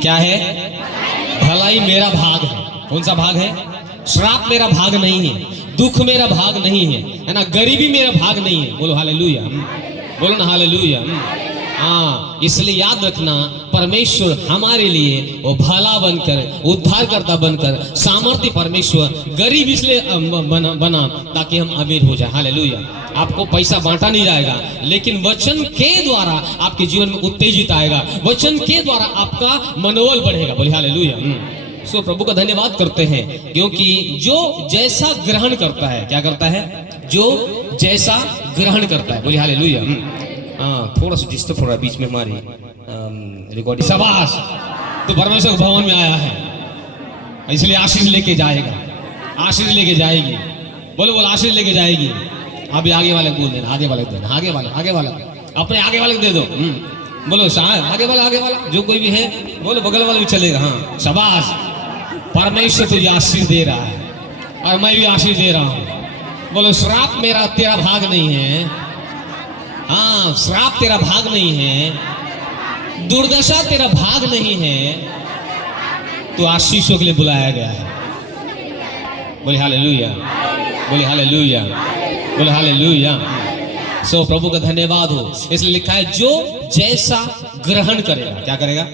क्या है? भलाई मेरा भाग है। कौन सा भाग है? श्राप मेरा भाग नहीं है, दुख मेरा भाग नहीं है ना, गरीबी मेरा भाग नहीं है। बोलो हालेलुया, बोलो ना हालेलुया। हाँ, इसलिए याद रखना, परमेश्वर हमारे लिए वो भला बनकर, उद्धारकर्ता बनकर, सामर्थ्य परमेश्वर गरीब इसलिए बना ताकि हम अमीर हो जाए। हालेलुया। आपको पैसा बांटा नहीं जाएगा, लेकिन वचन के द्वारा आपके जीवन में उत्तेजित आएगा, वचन के द्वारा आपका मनोबल बढ़ेगा। बोले हालेलुया। सो प्रभु का धन्यवाद करते हैं, क्योंकि जो जैसा ग्रहण करता है, क्या करता है? जो जैसा ग्रहण करता है। बोले हालेलुया। हाँ, थोड़ा सा डिस्टर्ब हो रहा है बीच में हमारी रिकॉर्डिंग। शाबाश, तो परमेश्वर भवन में आया है, इसलिए आशीष लेके जाएगा, आशीष लेके जाएगी। बोलो बोलो, आशीष लेके जाएगी। अभी आगे वाले बोल देना, आगे वाले देना, आगे वाला, आगे वाला, अपने आगे वाले दे दो। बोलो आगे वाला, आगे वाला, जो कोई भी है बोलो, बगल वाला भी चलेगा। हाँ, शाबाश, परमेश्वर तुझे आशीष दे रहा है और मैं भी आशीष दे रहा हूँ। बोलो, श्राप मेरा तेरा भाग नहीं है। हाँ, श्राप तेरा भाग नहीं है, दुर्दशा तेरा भाग नहीं है, तो आशीषों के लिए बुलाया गया है। बोले हालेलुया, बोले हालेलुया, बोले हालेलुया। सो प्रभु का धन्यवाद हो। इसलिए लिखा है, जो जैसा ग्रहण करेगा, क्या करेगा?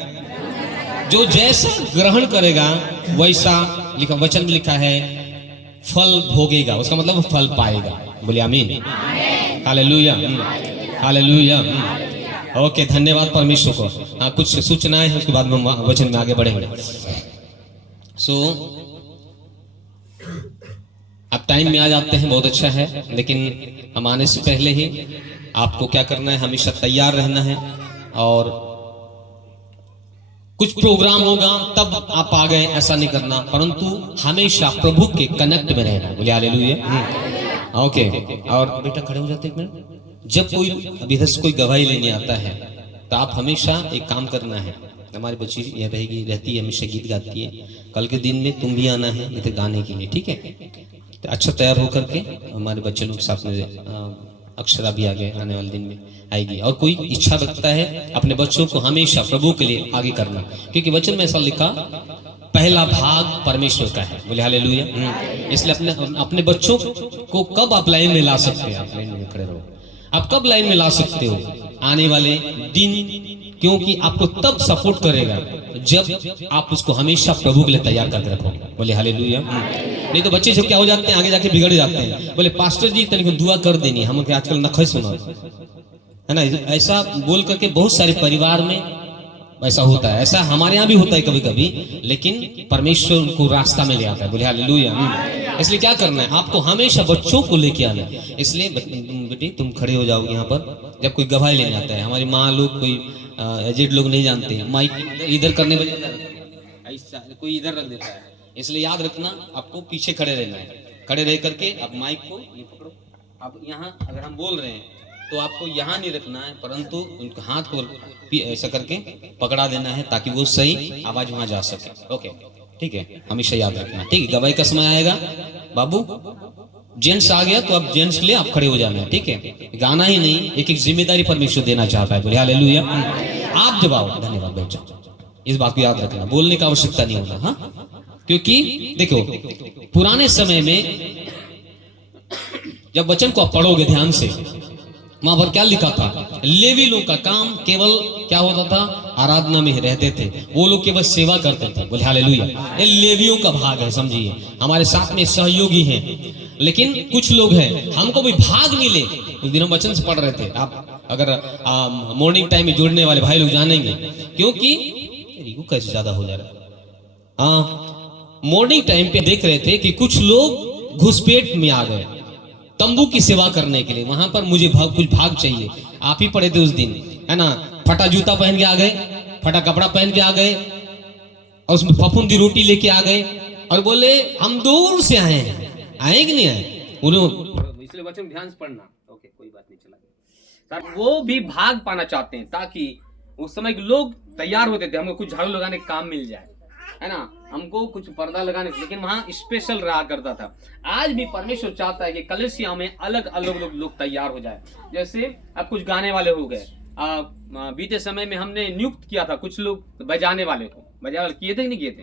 जो जैसा ग्रहण करेगा वैसा, लिखा वचन में लिखा है, फल भोगेगा। उसका मतलब फल पाएगा। बोले आमीन, हालेलुया, हालेलुया। ओके, धन्यवाद परमेश्वर को। हाँ, कुछ सूचनाएं हैं, उसके बाद हम वचन में आगे बढ़ेंगे। सो अब टाइम में आ जाते हैं, बहुत अच्छा है, लेकिन हम आने से पहले ही आपको क्या करना है? हमेशा तैयार रहना है। और कुछ प्रोग्राम होगा तब आप आ गए, ऐसा नहीं करना, परंतु हमेशा प्रभु के कनेक्ट में रहना। बोले हालेलुया। ओके, और बेटा खड़े हो जाते एक मिनट। जब कोई अभी इधर से कोई गवाही लेने आता है, तो आप हमेशा एक काम करना है। हमारी बच्ची यह रहेगी, रहती है, हमेशा गीत गाती है। कल के दिन में तुम भी आना है इधर गाने के लिए, ठीक है? तो अच्छा तैयार होकर के हमारे बच्चे लोग के साथ में, अक्षरा भी आगे आने वाले दिन में आएगी। और कोई इच्छा रखता है अपने बच्चों को हमेशा प्रभु के लिए आगे करना, क्योंकि वचन में ऐसा लिखा, पहला भाग परमेश्वर का है। बोले हालेलुया। इसलिए अपने बच्चों को कब आप लाइन में ला सकते हैं? आप लाइन में खड़े रहो। आप कब लाइन में ला सकते हो? आने वाले दिन, क्योंकि आपको तब सपोर्ट करेगा जब आप उसको हमेशा प्रभु के लिए तैयार करके रखोगे। बोले हालेलुया। नहीं तो बच्चे सब क्या हो जाते हैं, आगे जाके बिगड़ जाते हैं। बोले पास्टर जी तनिक दुआ कर देनी, हम आजकल नखै सुना है ना, ऐसा बोल करके बहुत सारे परिवार में ऐसा होता है। ऐसा हमारे यहाँ भी होता है कभी कभी, लेकिन परमेश्वर उनको रास्ता में ले आता है। बोले हालेलुया। इसलिए क्या करना है? आपको हमेशा बच्चों को लेके आना है। इसलिए बेटी तुम खड़े हो जाओगे यहाँ पर, जब कोई गवाही लेने आता है। हमारी माँ लोग, कोई एजेड लोग नहीं जानते हैं, माइक इधर करने बजे ऐसा कोई इधर रख देता है। इसलिए याद रखना, आपको पीछे खड़े रहना है। खड़े रह करके आप माइक को ये पकड़ो। अब यहाँ अगर हम बोल रहे हैं तो आपको यहाँ नहीं रखना है, परंतु उनके हाथ को ऐसा करके पकड़ा देना है, ताकि वो सही आवाज वहां जा सके। ओके, ठीक है, हमेशा याद रखना, ठीक है? गवाही का समय आएगा, बाबू जेंट्स आ गया तो अब जेंट्स के लिए आप खड़े हो जाना है, ठीक है? गाना ही नहीं, एक एक जिम्मेदारी परमेश्वर देना चाहता है। बोले हालेलुया। आप जब आओ, धन्यवाद बेटा, इस बात को याद रखना, बोलने का आवश्यकता नहीं होना। हाँ, क्योंकि देखो, पुराने समय में जब वचन को आप पढ़ोगे ध्यान से, वहां पर क्या लिखा था? लेवी लोग का काम केवल क्या होता था? आराधना में रहते थे, वो लोग केवल सेवा करते थे। बोले हालेलुया। ये लेवियों का भाग है, समझिए। हमारे साथ में सहयोगी हैं, लेकिन कुछ लोग हैं हमको भी भाग मिले। उस दिन हम वचन से पढ़ रहे थे, आप अगर मॉर्निंग टाइम में जुड़ने वाले भाई लोग जानेंगे, क्योंकि कैसे ज्यादा हो जा रहा है। हाँ, मॉर्निंग टाइम पे देख रहे थे कि कुछ लोग घुसपैठ में आ गए तंबू की सेवा करने के लिए। वहां पर मुझे कुछ भाग चाहिए। आप ही पढ़े थे उस दिन, है ना? फटा जूता पहन के आ गए, फटा कपड़ा पहन के आ गए, और उसमें फफूंदी रोटी लेके आ गए, और बोले हम दूर से आए हैं। आए कि नहीं आए? उन्होंने इसलिए वचन ध्यान से पढ़ना। ओके, कोई बात नहीं, चला। वो भी भाग पाना चाहते हैं, ताकि उस समय लोग तैयार होते थे, हमको कुछ झाड़ू लगाने का काम मिल जाए, है ना, हमको कुछ पर्दा लगाने, लेकिन वहां स्पेशल रहा करता था। आज भी परमेश्वर चाहता है कि कलीसिया में अलग अलग लोग तैयार हो जाए। जैसे अब कुछ गाने वाले हो गए, बीते समय में हमने नियुक्त किया था कुछ लोग बजाने वाले को। बजाने किए थे कि नहीं किए थे?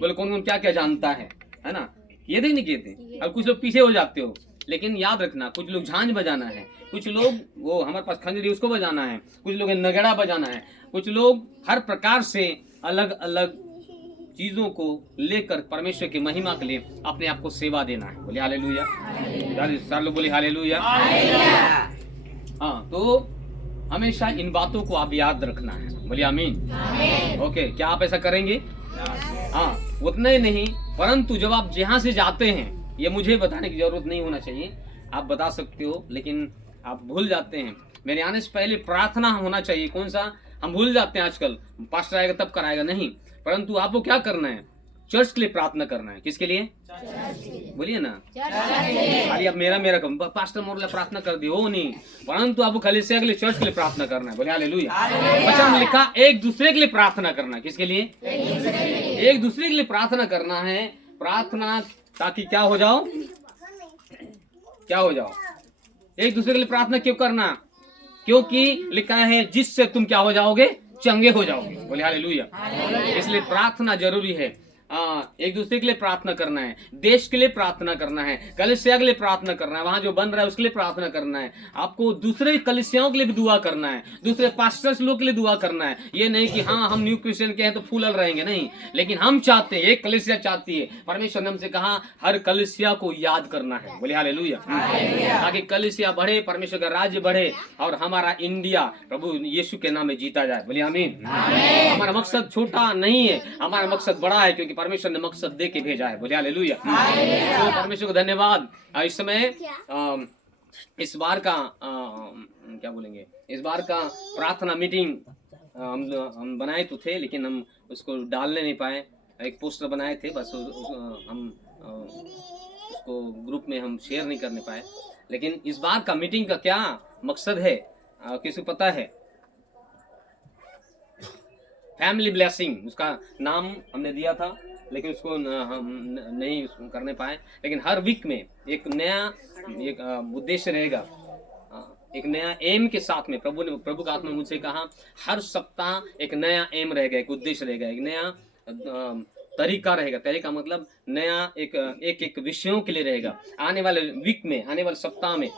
बोले कौन कौन क्या क्या जानता है ना? किए थे कि नहीं किए थे? अब कुछ लोग पीछे हो जाते हो, लेकिन याद रखना कुछ लोग झांझ बजाना है, कुछ लोग वो हमारे पास खंजरी उसको बजाना है, कुछ लोग नगड़ा बजाना है, कुछ लोग हर प्रकार से अलग अलग चीजों को लेकर परमेश्वर की महिमा के लिए अपने आप को सेवा देना है। बोले हालेलुया। सारे लोग बोले हालेलुया। हाँ, तो हमेशा इन बातों को आप याद रखना है। बोलिए आमीन। ओके, क्या आप ऐसा करेंगे? हाँ, उतना ही नहीं, परंतु जब आप जहाँ से जाते हैं, ये मुझे बताने की जरूरत नहीं होना चाहिए, आप बता सकते हो, लेकिन आप भूल जाते हैं। मेरे आने से पहले प्रार्थना होना चाहिए। कौन सा? हम भूल जाते हैं आजकल, पास्टर आएगा तब कराएगा, नहीं। परंतु आपको क्या करना है? चर्च के लिए प्रार्थना करना है। किसके लिए? बोलिए ना। खाली आप मेरा पास्टर मोरला प्रार्थना कर दी हो नहीं, परंतु आपको कलीसिया के लिए, चर्च के लिए प्रार्थना करना है। बोले हालेलुया। वचन में लिखा एक दूसरे के लिए प्रार्थना करना है। किसके लिए? एक दूसरे के लिए प्रार्थना करना है। प्रार्थना ताकि क्या हो जाओ? क्या हो जाओ? एक दूसरे के लिए प्रार्थना क्यों करना? क्योंकि लिखा है जिससे तुम क्या हो जाओगे? चंगे हो जाओगे। बोले हालेलुया। इसलिए प्रार्थना जरूरी है। एक दूसरे के लिए प्रार्थना करना है, देश के लिए प्रार्थना करना है, कलीसिया के लिए प्रार्थना करना है, वहां जो बन रहा है उसके लिए प्रार्थना करना है। आपको दूसरे कलीसियाओं के लिए भी दुआ करना है, दूसरे पास्टर्स लोग के लिए दुआ करना है। ये नहीं कि हाँ हम न्यू क्रिश्चियन के हैं तो फूलल रहेंगे, नहीं। लेकिन हम चाहते हैं, एक कलीसिया चाहती है, परमेश्वर ने हमसे कहा हर कलीसिया को याद करना है। बोले हालेलुया। ताकि कलीसिया बढ़े, परमेश्वर का राज्य बढ़े और हमारा इंडिया प्रभु यीशु के नाम में जीता जाए। बोले आमीन। हमारा मकसद छोटा नहीं है, हमारा मकसद बड़ा है, क्योंकि परमेश्वर ने मकसद दे के भेजा है। बोले हालेलुया। तो परमेश्वर को धन्यवाद। इस समय इस बार का क्या बोलेंगे, इस बार का प्रार्थना मीटिंग हम बनाए तो थे, लेकिन हम उसको डालने नहीं पाए। एक पोस्टर बनाए थे, बस हम उसको ग्रुप में हम शेयर नहीं करने पाए। लेकिन इस बार का मीटिंग का क्या मकसद है किसी को पता है? फैमिली ब्लेसिंग उसका नाम हमने दिया था, लेकिन उसको हम नहीं करने पाए। लेकिन हर वीक में एक नया उद्देश्य रहेगा, एक नया एम के साथ में। प्रभु का आत्मा मुझसे कहा हर सप्ताह एक नया एम रहेगा, एक उद्देश्य रहेगा, एक नया तरीका रहेगा। तरीका मतलब नया एक विषयों के लिए रहेगा। आने वाले वीक में, आने वाले सप्ताह में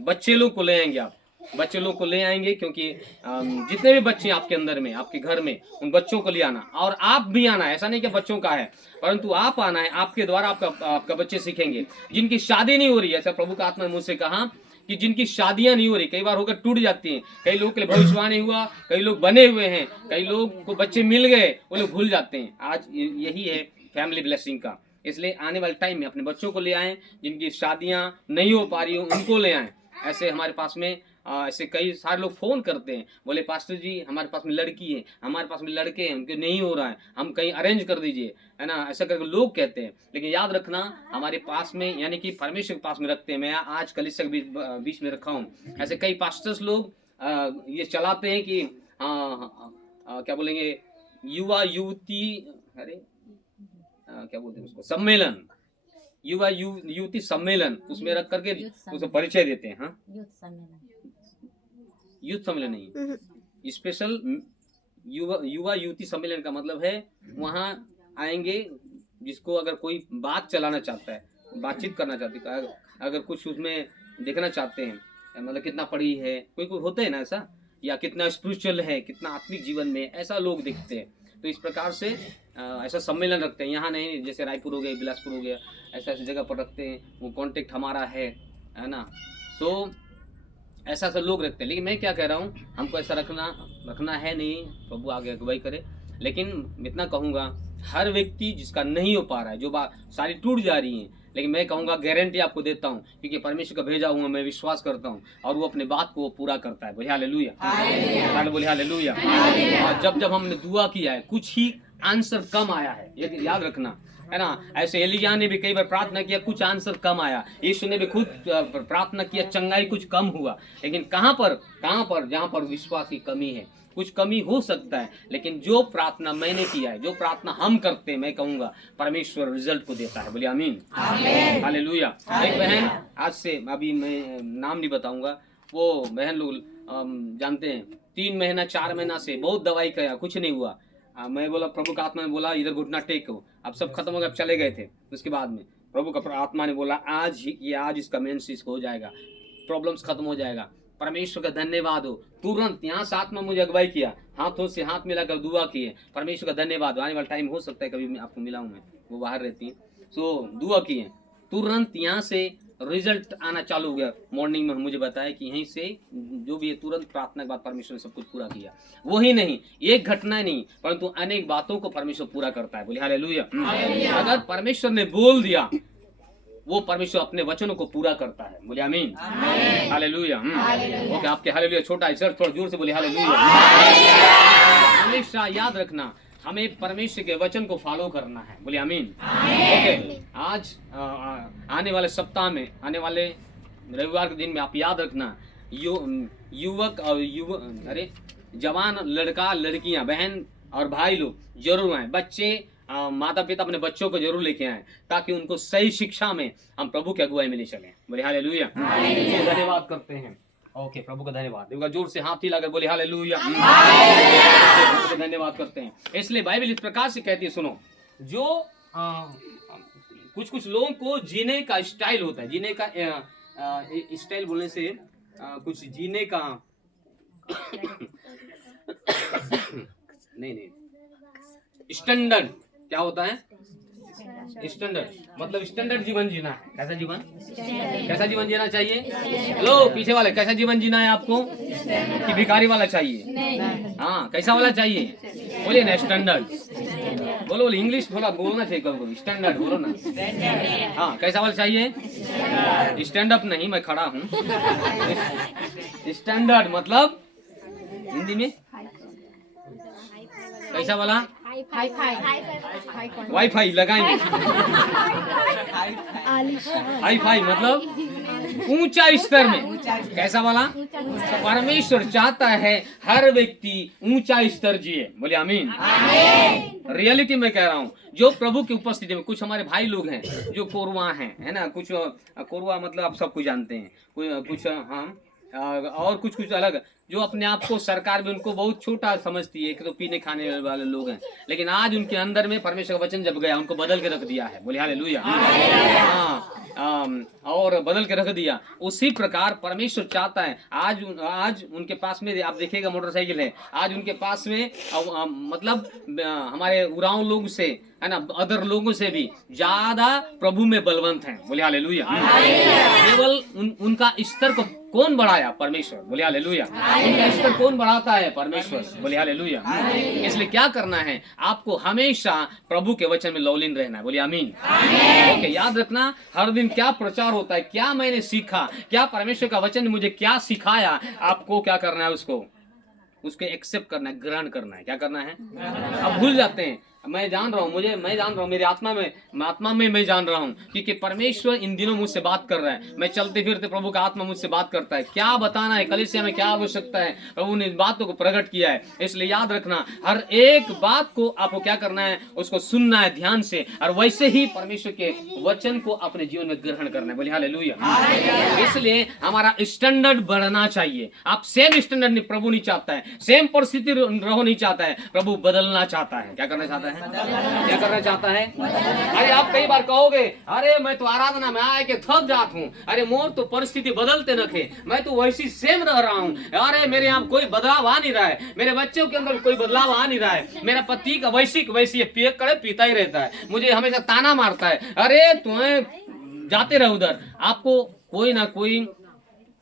बच्चे लोग को ले आएंगे। आप बच्चे लोग को ले आएंगे, क्योंकि जितने भी बच्चे आपके अंदर में, आपके घर में, उन बच्चों को ले आना। और आप भी आना है, ऐसा नहीं कि बच्चों का है, परंतु आप आना है। आपके द्वारा आपका बच्चे सीखेंगे। जिनकी शादी नहीं हो रही है, ऐसा प्रभु का आत्मा ने मुझसे कहा कि जिनकी शादियां नहीं हो रही, कई बार होकर टूट जाती हैं, कई लोग के लिए भविष्यवाणी हुआ, कई लोग बने हुए हैं, कई लोग को बच्चे मिल गए, वो लोग भूल जाते हैं। आज यही है फैमिली ब्लेसिंग का। इसलिए आने वाले टाइम में अपने बच्चों को ले आएं, जिनकी शादियां नहीं हो पा रही हो उनको ले आएं। ऐसे हमारे पास में ऐसे कई सारे लोग फोन करते हैं, बोले पास्टर जी हमारे पास में लड़की है, हमारे पास में लड़के हैं, उनके नहीं हो रहा है, हम कहीं अरेंज कर दीजिए, है ना। ऐसा करके लोग कहते हैं। लेकिन याद रखना हमारे पास में, यानी कि परमेश्वर के पास में रखते हैं। मैं आज कलीसिया के बीच में रखा हूँ। ऐसे कई पास्टर्स लोग ये चलाते हैं कि क्या बोलेंगे, युवा युवती, अरे क्या बोलते हैं उसको, सम्मेलन, युवा युवती सम्मेलन, उसमें रख करके उसको परिचय देते हैं। हाँ, यूथ सम्मेलन नहीं, स्पेशल युवा युवती सम्मेलन का मतलब है वहाँ आएंगे जिसको अगर कोई बात चलाना चाहता है, बातचीत करना चाहते है, अगर कुछ उसमें देखना चाहते हैं, मतलब कितना पढ़ी है, कोई होते हैं ना ऐसा, या कितना स्पिरिचुअल है, कितना आत्मिक जीवन में, ऐसा लोग देखते हैं। तो इस प्रकार से ऐसा सम्मेलन रखते हैं। यहाँ नहीं, जैसे रायपुर हो गया, बिलासपुर हो गया, ऐसा ऐसी जगह पर रखते हैं। वो कॉन्टेक्ट हमारा है ना। सो ऐसा सब लोग रखते हैं। लेकिन मैं क्या कह रहा हूँ, हमको ऐसा रखना है नहीं, प्रभु आगे अगुवाई करे। लेकिन इतना कहूँगा, हर व्यक्ति जिसका नहीं हो पा रहा है, जो बात सारी टूट जा रही है, लेकिन मैं कहूँगा गारंटी आपको देता हूँ, क्योंकि परमेश्वर का भेजा हुआ मैं विश्वास करता हूँ, और वो अपने बात को पूरा करता है। बोले हालेलुया। बोले हालेलुया। जब जब हमने दुआ किया है, कुछ ही आंसर कम आया है, ये याद रखना, है ना। ऐसे एलिया ने भी कई बार प्रार्थना किया, कुछ आंसर कम आया। यीशु ने भी खुद प्रार्थना किया, चंगाई कुछ कम हुआ। लेकिन कहाँ पर जहाँ पर विश्वास की कमी है, कुछ कमी हो सकता है, लेकिन जो प्रार्थना मैंने किया है, जो प्रार्थना हम करते हैं, मैं कहूँगा परमेश्वर रिजल्ट को देता है। बोलिए आमीन, हालेलुया। एक बहन, आज से अभी मैं नाम नहीं बताऊंगा, वो बहन लोग जानते हैं 3 महीना 4 महीना से बहुत दवाई किया, कुछ नहीं हुआ। मैं बोला, प्रभु का आत्मा ने बोला इधर घुटना टेको, अब सब खत्म हो गया, अब चले गए थे। उसके बाद में प्रभु का आत्मा ने बोला आज इसका मेंस हो जाएगा, प्रॉब्लम्स खत्म हो जाएगा। परमेश्वर का धन्यवाद हो। तुरंत यहाँ से आत्मा मुझे अगुवाई किया, हाथों से हाथ मिलाकर दुआ किए। परमेश्वर का धन्यवाद। आने वाला टाइम हो सकता है कभी मैं आपको मिला हूँ, मैं वो बाहर रहती है, सो दुआ किए, तुरंत यहाँ से रिजल्ट आना चालू हो गया। मॉर्निंग में मुझे बताया कि यहीं से जो भी है, तुरंत प्रार्थना के बाद परमेश्वर ने सब कुछ पूरा किया। वही नहीं, एक घटना नहीं, परंतु अनेक बातों को परमेश्वर पूरा करता है। बोले हालेलुया। अगर परमेश्वर ने बोल दिया, वो परमेश्वर अपने वचनों को पूरा करता है। बोले आमीन, हालेलुया। ओके, आपके हालेलुया छोटा है सर, थोड़ा जोर से बोले हालेलुया। हमेशा याद रखना, हमें परमेश्वर के वचन को फॉलो करना है। बोले आमीन। ओके, आज आने वाले सप्ताह में, आने वाले रविवार के दिन में आप याद रखना, युवक और जवान लड़का लड़कियां, बहन और भाई लोग जरूर आए, बच्चे माता पिता अपने बच्चों को जरूर लेके आए, ताकि उनको सही शिक्षा में हम प्रभु की अगुवाई में ले चले। बोले हालेलुया। धन्यवाद करते हैं। ओके, प्रभु का धन्यवाद। देखो जोर से हाथ हिलाकर बोले हालेलुया। धन्यवाद करते हैं। इसलिए बाइबल इस प्रकार से कहती है, सुनो, जो कुछ कुछ लोगों को जीने का स्टाइल होता है, जीने का स्टाइल बोलने से कुछ जीने का नहीं, स्टैंडर्ड क्या होता है? स्टैंडर्ड मतलब स्टैंडर्ड जीवन जीना है। कैसा जीवन जीना चाहिए? हेलो पीछे वाले, कैसा जीवन जीना है आपको? कि भिखारी वाला चाहिए? हाँ, कैसा वाला चाहिए? बोलिए ना, स्टैंडर्ड बोलो, इंग्लिश बोलना चाहिए कभी, स्टैंडर्ड बोलो ना। हाँ, कैसा वाला चाहिए? स्टैंड अप नहीं, मैं खड़ा हूँ। स्टैंडर्ड मतलब हिंदी में कैसा वाला? वाईफाई लगाएंगे। हाई फाई मतलब ऊंचा स्तर में। कैसा वाला? परमेश्वर चाहता है हर व्यक्ति ऊंचा स्तर जिए। बोले आमीन। रियलिटी में कह रहा हूँ, जो प्रभु की उपस्थिति में कुछ हमारे भाई लोग हैं जो कोरवा हैं, है ना, कुछ कोरवा मतलब आप सब कुछ जानते हैं, कुछ हम और कुछ अलग, जो अपने आप को सरकार भी उनको बहुत छोटा समझती है, कि तो पीने खाने वाले लोग हैं, लेकिन आज उनके अंदर में परमेश्वर का वचन जब गया, उनको बदल के रख दिया है। बोले हालेलुया। और बदल के रख दिया। उसी प्रकार परमेश्वर चाहता है, आज उनके पास में आप देखिएगा मोटरसाइकिल है, आज उनके पास में मतलब हमारे उराव लोग से, है ना, अदर लोगों से भी ज्यादा प्रभु में बलवंत हैं। बोले हालेलुया। केवल उनका स्तर को कौन बढ़ाया? परमेश्वर। बोले हालेलुया। उनका स्तर कौन बढ़ाता है? परमेश्वर। बोले हालेलुया। इसलिए क्या करना है? आपको हमेशा प्रभु के वचन में लौलीन रहना है। बोले आमीन। ओके, याद रखना, हर दिन क्या प्रचार होता है, क्या मैंने सीखा, क्या परमेश्वर का वचन ने मुझे क्या सिखाया, आपको क्या करना है? उसको एक्सेप्ट करना है, ग्रहण करना है। क्या करना है? अब भूल जाते हैं। मैं जान रहा हूँ, मेरी आत्मा में मैं जान रहा हूँ कि परमेश्वर इन दिनों मुझसे बात कर रहा है। मैं चलते फिरते प्रभु का आत्मा मुझसे बात करता है, क्या बताना है, कलीसिया में क्या आवश्यकता है, प्रभु ने इन बातों को प्रकट किया है। इसलिए याद रखना, हर एक बात को आपको क्या करना है? उसको सुनना है ध्यान से, और वैसे ही परमेश्वर के वचन को अपने जीवन में ग्रहण करना है। बोलिए हालेलुया। इसलिए हमारा स्टैंडर्ड बढ़ना चाहिए। आप सेम स्टैंडर्ड प्रभु नहीं चाहता है, सेम परिस्थिति रहो नहीं चाहता है, प्रभु बदलना चाहता है। क्या करना चाहता है? क्या करना चाहता है? अरे आप कई बार कहोगे, अरे मैं तो आराधना में आके थक जात हूँ, अरे मोर तो परिस्थिति बदलते नखे, मैं तो वैसी सेम रह रहा हूँ, अरे मेरे यहाँ कोई बदलाव आ नहीं रहा है, मेरे बच्चों के अंदर कोई बदलाव आ नहीं रहा है, मेरा पति का वैसी पीता ही रहता है, मुझे हमेशा ताना मारता है, अरे तुम्हें जाते रहो उधर। आपको कोई ना कोई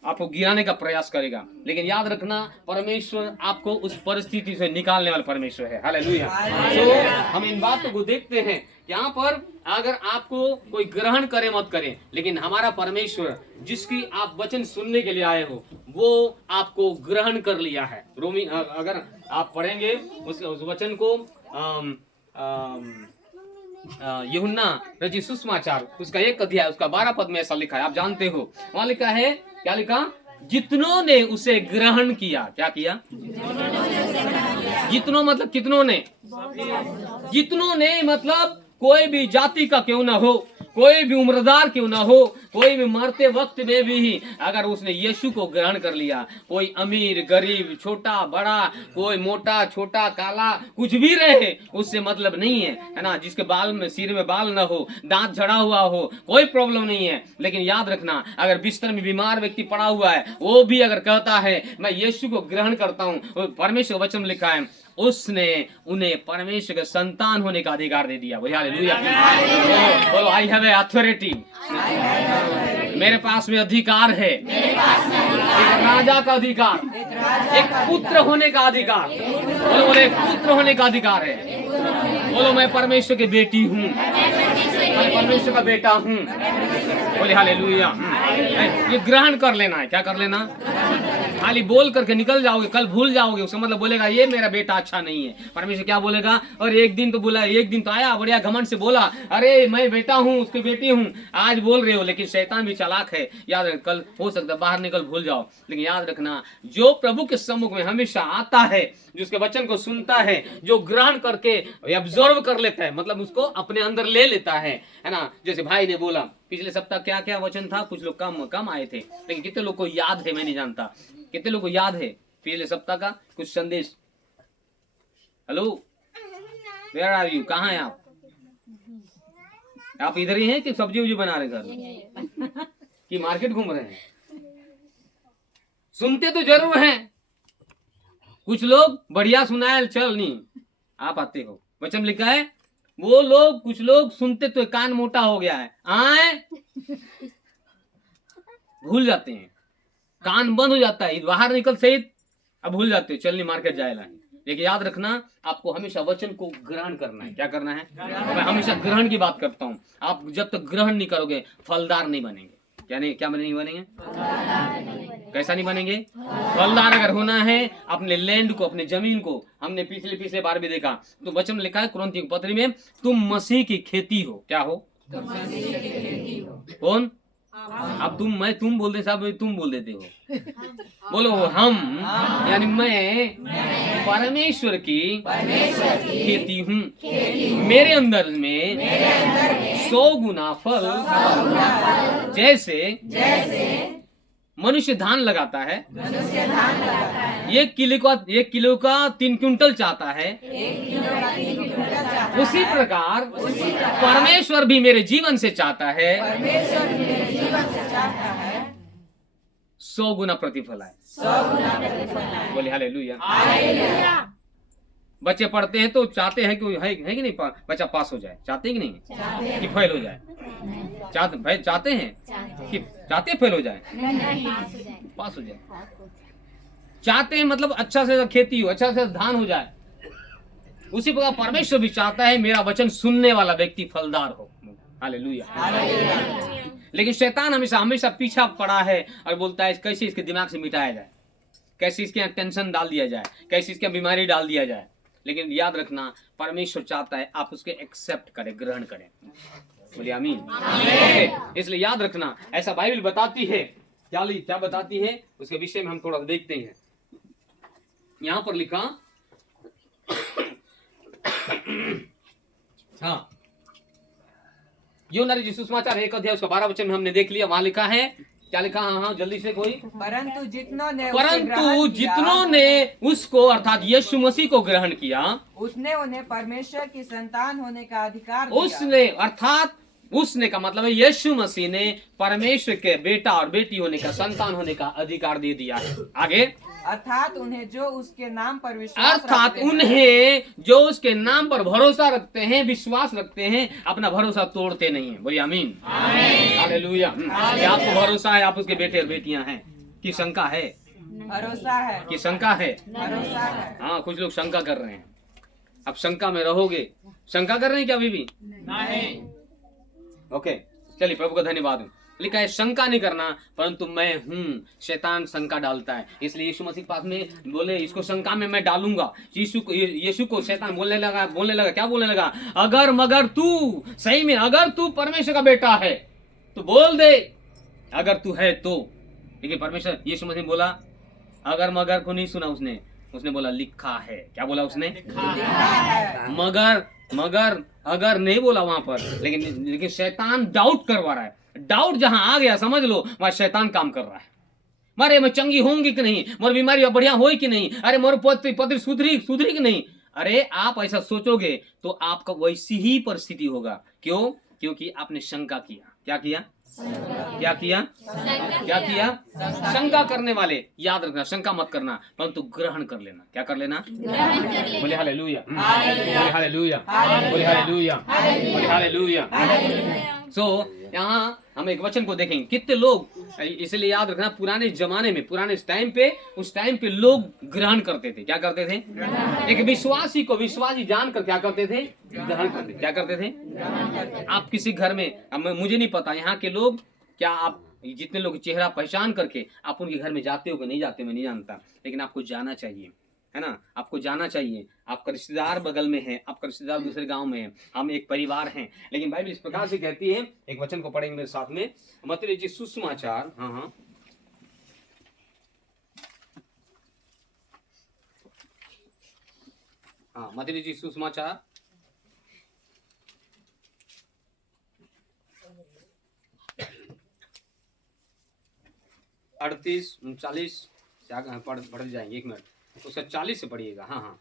आपको गिराने का प्रयास करेगा, लेकिन याद रखना, परमेश्वर आपको उस परिस्थिति से निकालने वाला परमेश्वर है। हालेलुया। तो हम इन बातों को देखते हैं यहाँ पर, अगर आपको कोई ग्रहण करे मत करे, लेकिन हमारा परमेश्वर जिसकी आप वचन सुनने के लिए आए हो, वो आपको ग्रहण कर लिया है। रोमी अगर आप पढ़ेंगे उस वचन को, यूहन्ना रचित सुसमाचार उसका 1 अध्याय उसका 12 पद में ऐसा लिखा है, आप जानते हो। वहां लिखा है, क्या लिखा? जितनों ने उसे ग्रहण किया। क्या किया? जितनों मतलब कितनों ने? जितनों ने मतलब कोई भी जाति का क्यों ना हो, कोई भी उम्रदार क्यों ना हो, कोई भी मरते वक्त में भी अगर उसने यीशु को ग्रहण कर लिया, कोई अमीर गरीब छोटा बड़ा, कोई मोटा छोटा काला कुछ भी रहे, उससे मतलब नहीं है ना। जिसके बाल में सिर में बाल ना हो, दांत झड़ा हुआ हो, कोई प्रॉब्लम नहीं है। लेकिन याद रखना, अगर बिस्तर में बीमार व्यक्ति पड़ा हुआ है, वो भी अगर कहता है मैं यीशु को ग्रहण करता हूँ, परमेश्वर वचन में लिखा है उसने उन्हें परमेश्वर के संतान होने का अधिकार दे दिया। बोलिए हालेलुया। बोलो आई हैव अथॉरिटी, मेरे पास में अधिकार है, एक राजा का अधिकार, एक पुत्र होने का अधिकार। बोलो बोले एक पुत्र होने का अधिकार है। बोलो मैं परमेश्वर की बेटी हूँ, मैं परमेश्वर का बेटा हूँ। बोले हालेलुया। ये ग्रहण कर लेना है। क्या कर लेना? खाली बोल करके निकल जाओगे, कल भूल जाओगे, उसका मतलब बोलेगा ये मेरा बेटा अच्छा नहीं है। परमेश्वर क्या बोलेगा? और एक दिन तो बोला, एक दिन तो आया बढ़िया घमंड से बोला, अरे मैं बेटा हूँ, उसकी बेटी हूँ, आज बोल रहे हो। लेकिन शैतान भी चालाक है, याद रख, कल हो सकता है बाहर निकल भूल जाओ। लेकिन याद रखना, जो प्रभु के सम्मुख में हमेशा आता है, जिसके वचन को सुनता है, जो ग्रहण करके ऑब्जर्व कर लेता है, मतलब उसको अपने अंदर ले लेता है ना। जैसे भाई ने बोला पिछले सप्ताह क्या क्या वचन था, कुछ लोग कम आए थे, लेकिन कितने लोग को याद है मैं नहीं जानता। कितने लोग को याद है पिछले सप्ताह का कुछ संदेश? Hello, where are you? कहाँ हैं आप? आप इधर ही हैं कि सब्जी उब्जी बना रहे घर कि मार्केट घूम रहे हैं? सुनते तो जरूर हैं कुछ लोग, बढ़िया सुनाए चल नहीं, आप आते हो। वचन लिखा है वो लोग, कुछ लोग सुनते तो कान मोटा हो गया है, आए भूल जाते हैं, कान बंद हो जाता है, बाहर निकल सहित अब भूल जाते हो, चल नहीं मार्केट जाए नहीं। लेकिन याद रखना, आपको हमेशा वचन को ग्रहण करना है। क्या करना है? मैं हमेशा ग्रहण की बात करता हूँ। आप जब तक ग्रहण नहीं करोगे फलदार नहीं बनेंगे। क्या नहीं, क्या नहीं बनेंगे? कैसा नहीं बनेंगे? फलदार अगर होना है, अपने लैंड को, अपने जमीन को, हमने पिछले बार भी देखा तो वचन लिखा है कुरिन्थियों की पत्री में, तुम मसीह की खेती हो। क्या हो? कौन? अब तुम बोल दे साहब, तुम बोल देते हो। बोलो हम, यानी मैं परमेश्वर की खेती हूँ। मेरे अंदर में 100 गुना फल, जैसे मनुष्य धान लगाता है, 1 किलो का 3 क्विंटल चाहता है, उसी प्रकार परमेश्वर भी मेरे जीवन से चाहता है 100 गुना प्रतिफल आए। बोले हालेलुया। बच्चे पढ़ते हैं तो चाहते हैं कि है कि नहीं, बच्चा पास हो जाए, चाहते हैं कि नहीं कि फेल हो जाए? चाहते हैं कि फेल हो जाए, पास हो जाए। चाहते हैं मतलब अच्छा से खेती हो, अच्छा से धान हो जाए। उसी प्रकार परमेश्वर भी चाहता है मेरा वचन सुनने वाला व्यक्ति फलदार हो। हालेलुया। लेकिन शैतान हमेशा पीछा पड़ा है और बोलता है कैसे इसके दिमाग से मिटाया जाए, कैसे इसके यहाँ टेंशन डाल दिया जाए, कैसे इसके बीमारी डाल दिया जाए। लेकिन याद रखना, परमेश्वर चाहता है आप उसके एक्सेप्ट करें, ग्रहण करें। बोलिए आमीन। इसलिए याद रखना, ऐसा बाइबल बताती है। क्या बताती है उसके विषय में हम थोड़ा देखते हैं। यहाँ पर लिखा हाँ, यूनानी सुसमाचार 1 अध्याय उसका 12 वचन में हमने देख लिया। वहां लिखा है, क्या लिखा? हाँ जल्दी से कोई। परंतु जितनों ने उसको अर्थात यीशु मसीह को ग्रहण किया, उसने उन्हें परमेश्वर की संतान होने का अधिकार दिया। उसने का मतलब है यीशु मसीह ने परमेश्वर के बेटा और बेटी होने का, संतान होने का अधिकार दे दिया। आगे, अर्थात उन्हें जो उसके नाम पर भरोसा रखते हैं, विश्वास रखते हैं, अपना भरोसा तोड़ते नहीं है। बोलिए आमीन। हालेलुया। आपको भरोसा है, आप उसके बेटे और बेटियां हैं कि शंका है? भरोसा है कि शंका है? भरोसा है। हाँ, कुछ लोग शंका कर रहे हैं। अब शंका में रहोगे? शंका कर रहे हैं क्या अभी भी? नहीं। ओके, चलिए, प्रभु का धन्यवाद। लिखा है शंका नहीं करना, परंतु मैं हूँ। शैतान शंका डालता है, इसलिए यीशु मसीह पास में बोले इसको शंका में मैं डालूंगा। यीशु को शैतान बोलने लगा, क्या बोलने लगा? मगर तू सही में, अगर तू परमेश्वर का बेटा है तो बोल दे, अगर तू है तो। लेकिन परमेश्वर, यीशु मसीह बोला, अगर मगर को नहीं सुना उसने बोला लिखा है। क्या बोला उसने? मगर अगर नहीं बोला वहां पर, लेकिन शैतान डाउट करवा रहा है। डाउट जहां आ गया समझ लो वहां शैतान काम कर रहा है। मारे मैं चंगी होंगी कि नहीं, मोर बीमारी बढ़िया होई कि नहीं, अरे मोर पति सुधरी कि नहीं। अरे आप ऐसा सोचोगे तो आपका वैसी ही परिस्थिति होगा। क्यों? क्योंकि आपने शंका किया। क्या किया? क्या किया? क्या किया? शंका करने वाले, याद रखना, शंका मत करना परंतु ग्रहण कर लेना। क्या कर लेना? बोले हालेलुया, बोले हालेलुया, बोले हालेलुया, बोले हालेलुया। सो यहाँ हम एक वचन को देखेंगे। कितने लोग, इसलिए याद रखना, पुराने जमाने में, पुराने टाइम पे, उस टाइम पे लोग ग्रहण करते थे। क्या करते थे? एक विश्वासी को विश्वासी जानकर क्या करते थे? ग्रहण करते। क्या करते थे? आप किसी घर में, अब मुझे नहीं पता यहाँ के लोग क्या, आप जितने लोग चेहरा पहचान करके आप उनके घर में जाते हो कि नहीं जाते, मैं नहीं जानता, लेकिन आपको जाना चाहिए, है ना? आपको जाना चाहिए। आपका रिश्तेदार बगल में है, आपका रिश्तेदार दूसरे गांव में है, हम एक परिवार हैं। लेकिन बाइबल इस प्रकार से कहती है, एक वचन को पढ़ेंगे मेरे साथ में, मत्ती लिखिए सुसमाचार, मत्ती लिखिए सुसमाचार 38, 39 पढ़ जाएंगे। एक मिनट, उसका 40 से पढ़िएगा। हाँ,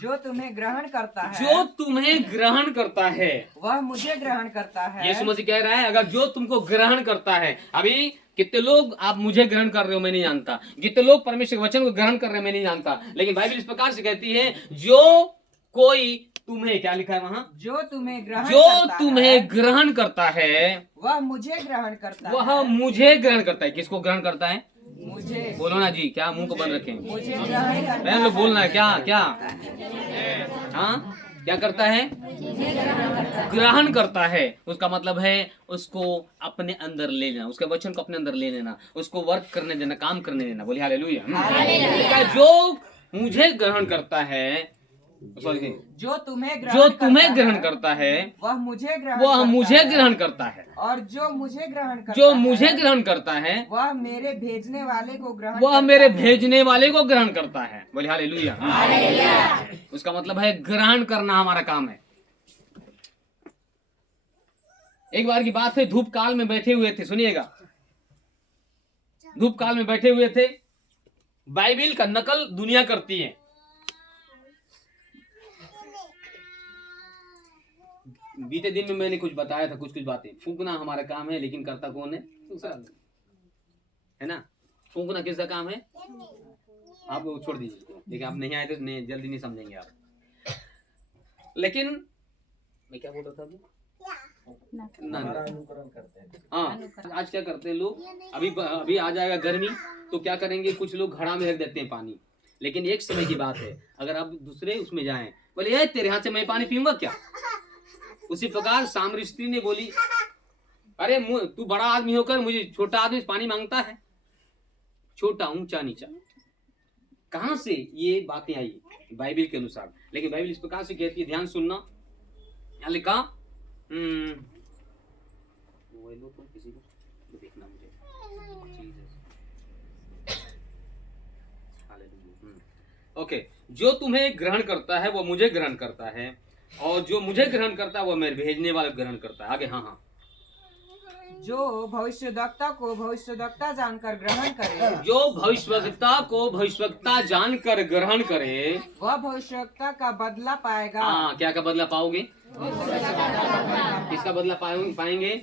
जो तुम्हें ग्रहण करता है, जो तुम्हें ग्रहण करता है वह मुझे ग्रहण करता है। यीशु मसीह कह रहा है, अगर जो तुमको ग्रहण करता है, अभी कितने लोग आप मुझे ग्रहण कर रहे हो मैं नहीं जानता, कितने लोग परमेश्वर के वचन को ग्रहण कर रहे हैं मैं नहीं जानता, लेकिन बाइबल इस प्रकार से कहती है, जो कोई तुम्हें, क्या लिखा है वहाँ? जो तुम्हें ग्रहण जो करता तुम्हें है, ग्रहण करता है वह मुझे ग्रहण करता है। वह मुझे ग्रहण करता है। किसको ग्रहण करता है? मुझे। बोलो ना जी, क्या मुंह को बंद रखें? मुझे ग्रहण करता बहन लोग बोलना है। क्या क्या? हाँ, क्या करता है? ग्रहण करता है। उसका मतलब है उसको अपने अंदर ले लेना, उसके वचन को अपने अंदर ले लेना, उसको वर्क करने देना, काम करने देना। बोलिए हालेलुया। जो मुझे ग्रहण करता है, जो तुम्हें ग्रहण करता है वह मुझे ग्रहण करता है। और जो मुझे ग्रहण करता है वह मेरे भेजने वाले को ग्रहण करता है। बोले हालेलुया। उसका मतलब है ग्रहण करना हमारा काम है। एक बार की बात है, धूप काल में बैठे हुए थे, सुनिएगा, धूप काल में बैठे हुए थे, बाइबिल का नकल दुनिया करती है। बीते दिन में मैंने कुछ बताया था, कुछ बातें। फूंकना हमारा काम है, लेकिन करता कौन है? दूसरा है ना। फूंकना किसका काम है? आप लोग छोड़ दीजिए, लेकिन आप नहीं आए तो जल्दी नहीं समझेंगे आप। लेकिन मैं क्या बोल रहा था? हाँ, आज क्या करते हैं लोग, अभी आ जाएगा गर्मी तो क्या करेंगे, कुछ लोग घड़ा में रख देते हैं पानी। लेकिन एक समय की बात है, अगर आप दूसरे उसमें जाएं, बोले ये तेरे हाथ से मैं पानी पीऊंगा क्या? उसी प्रकार सामरी स्त्री ने बोली, अरे तू बड़ा आदमी होकर मुझे छोटा आदमी पानी मांगता है? छोटा, ऊंचा, नीचा, कहां से ये बातें आई बाइबल के अनुसार? लेकिन बाइबल इस प्रकार से कहती है, ध्यान सुनना। यहाँ लिखा, किसी को देखना मुझे, ओके। जो तुम्हें ग्रहण करता है वो मुझे ग्रहण करता है, और जो मुझे ग्रहण करता है वो मेरे भेजने वाले ग्रहण करता है। आगे, हाँ। जो भविष्यद्वक्ता को भविष्यद्वक्ता जानकर ग्रहण करे, जो भविष्यद्वक्ता को भविष्यद्वक्ता जानकर ग्रहण करे, वह भविष्यद्वक्ता का बदला पाएगा। हाँ, क्या का बदला पाओगे? किसका बदला पाएंगे?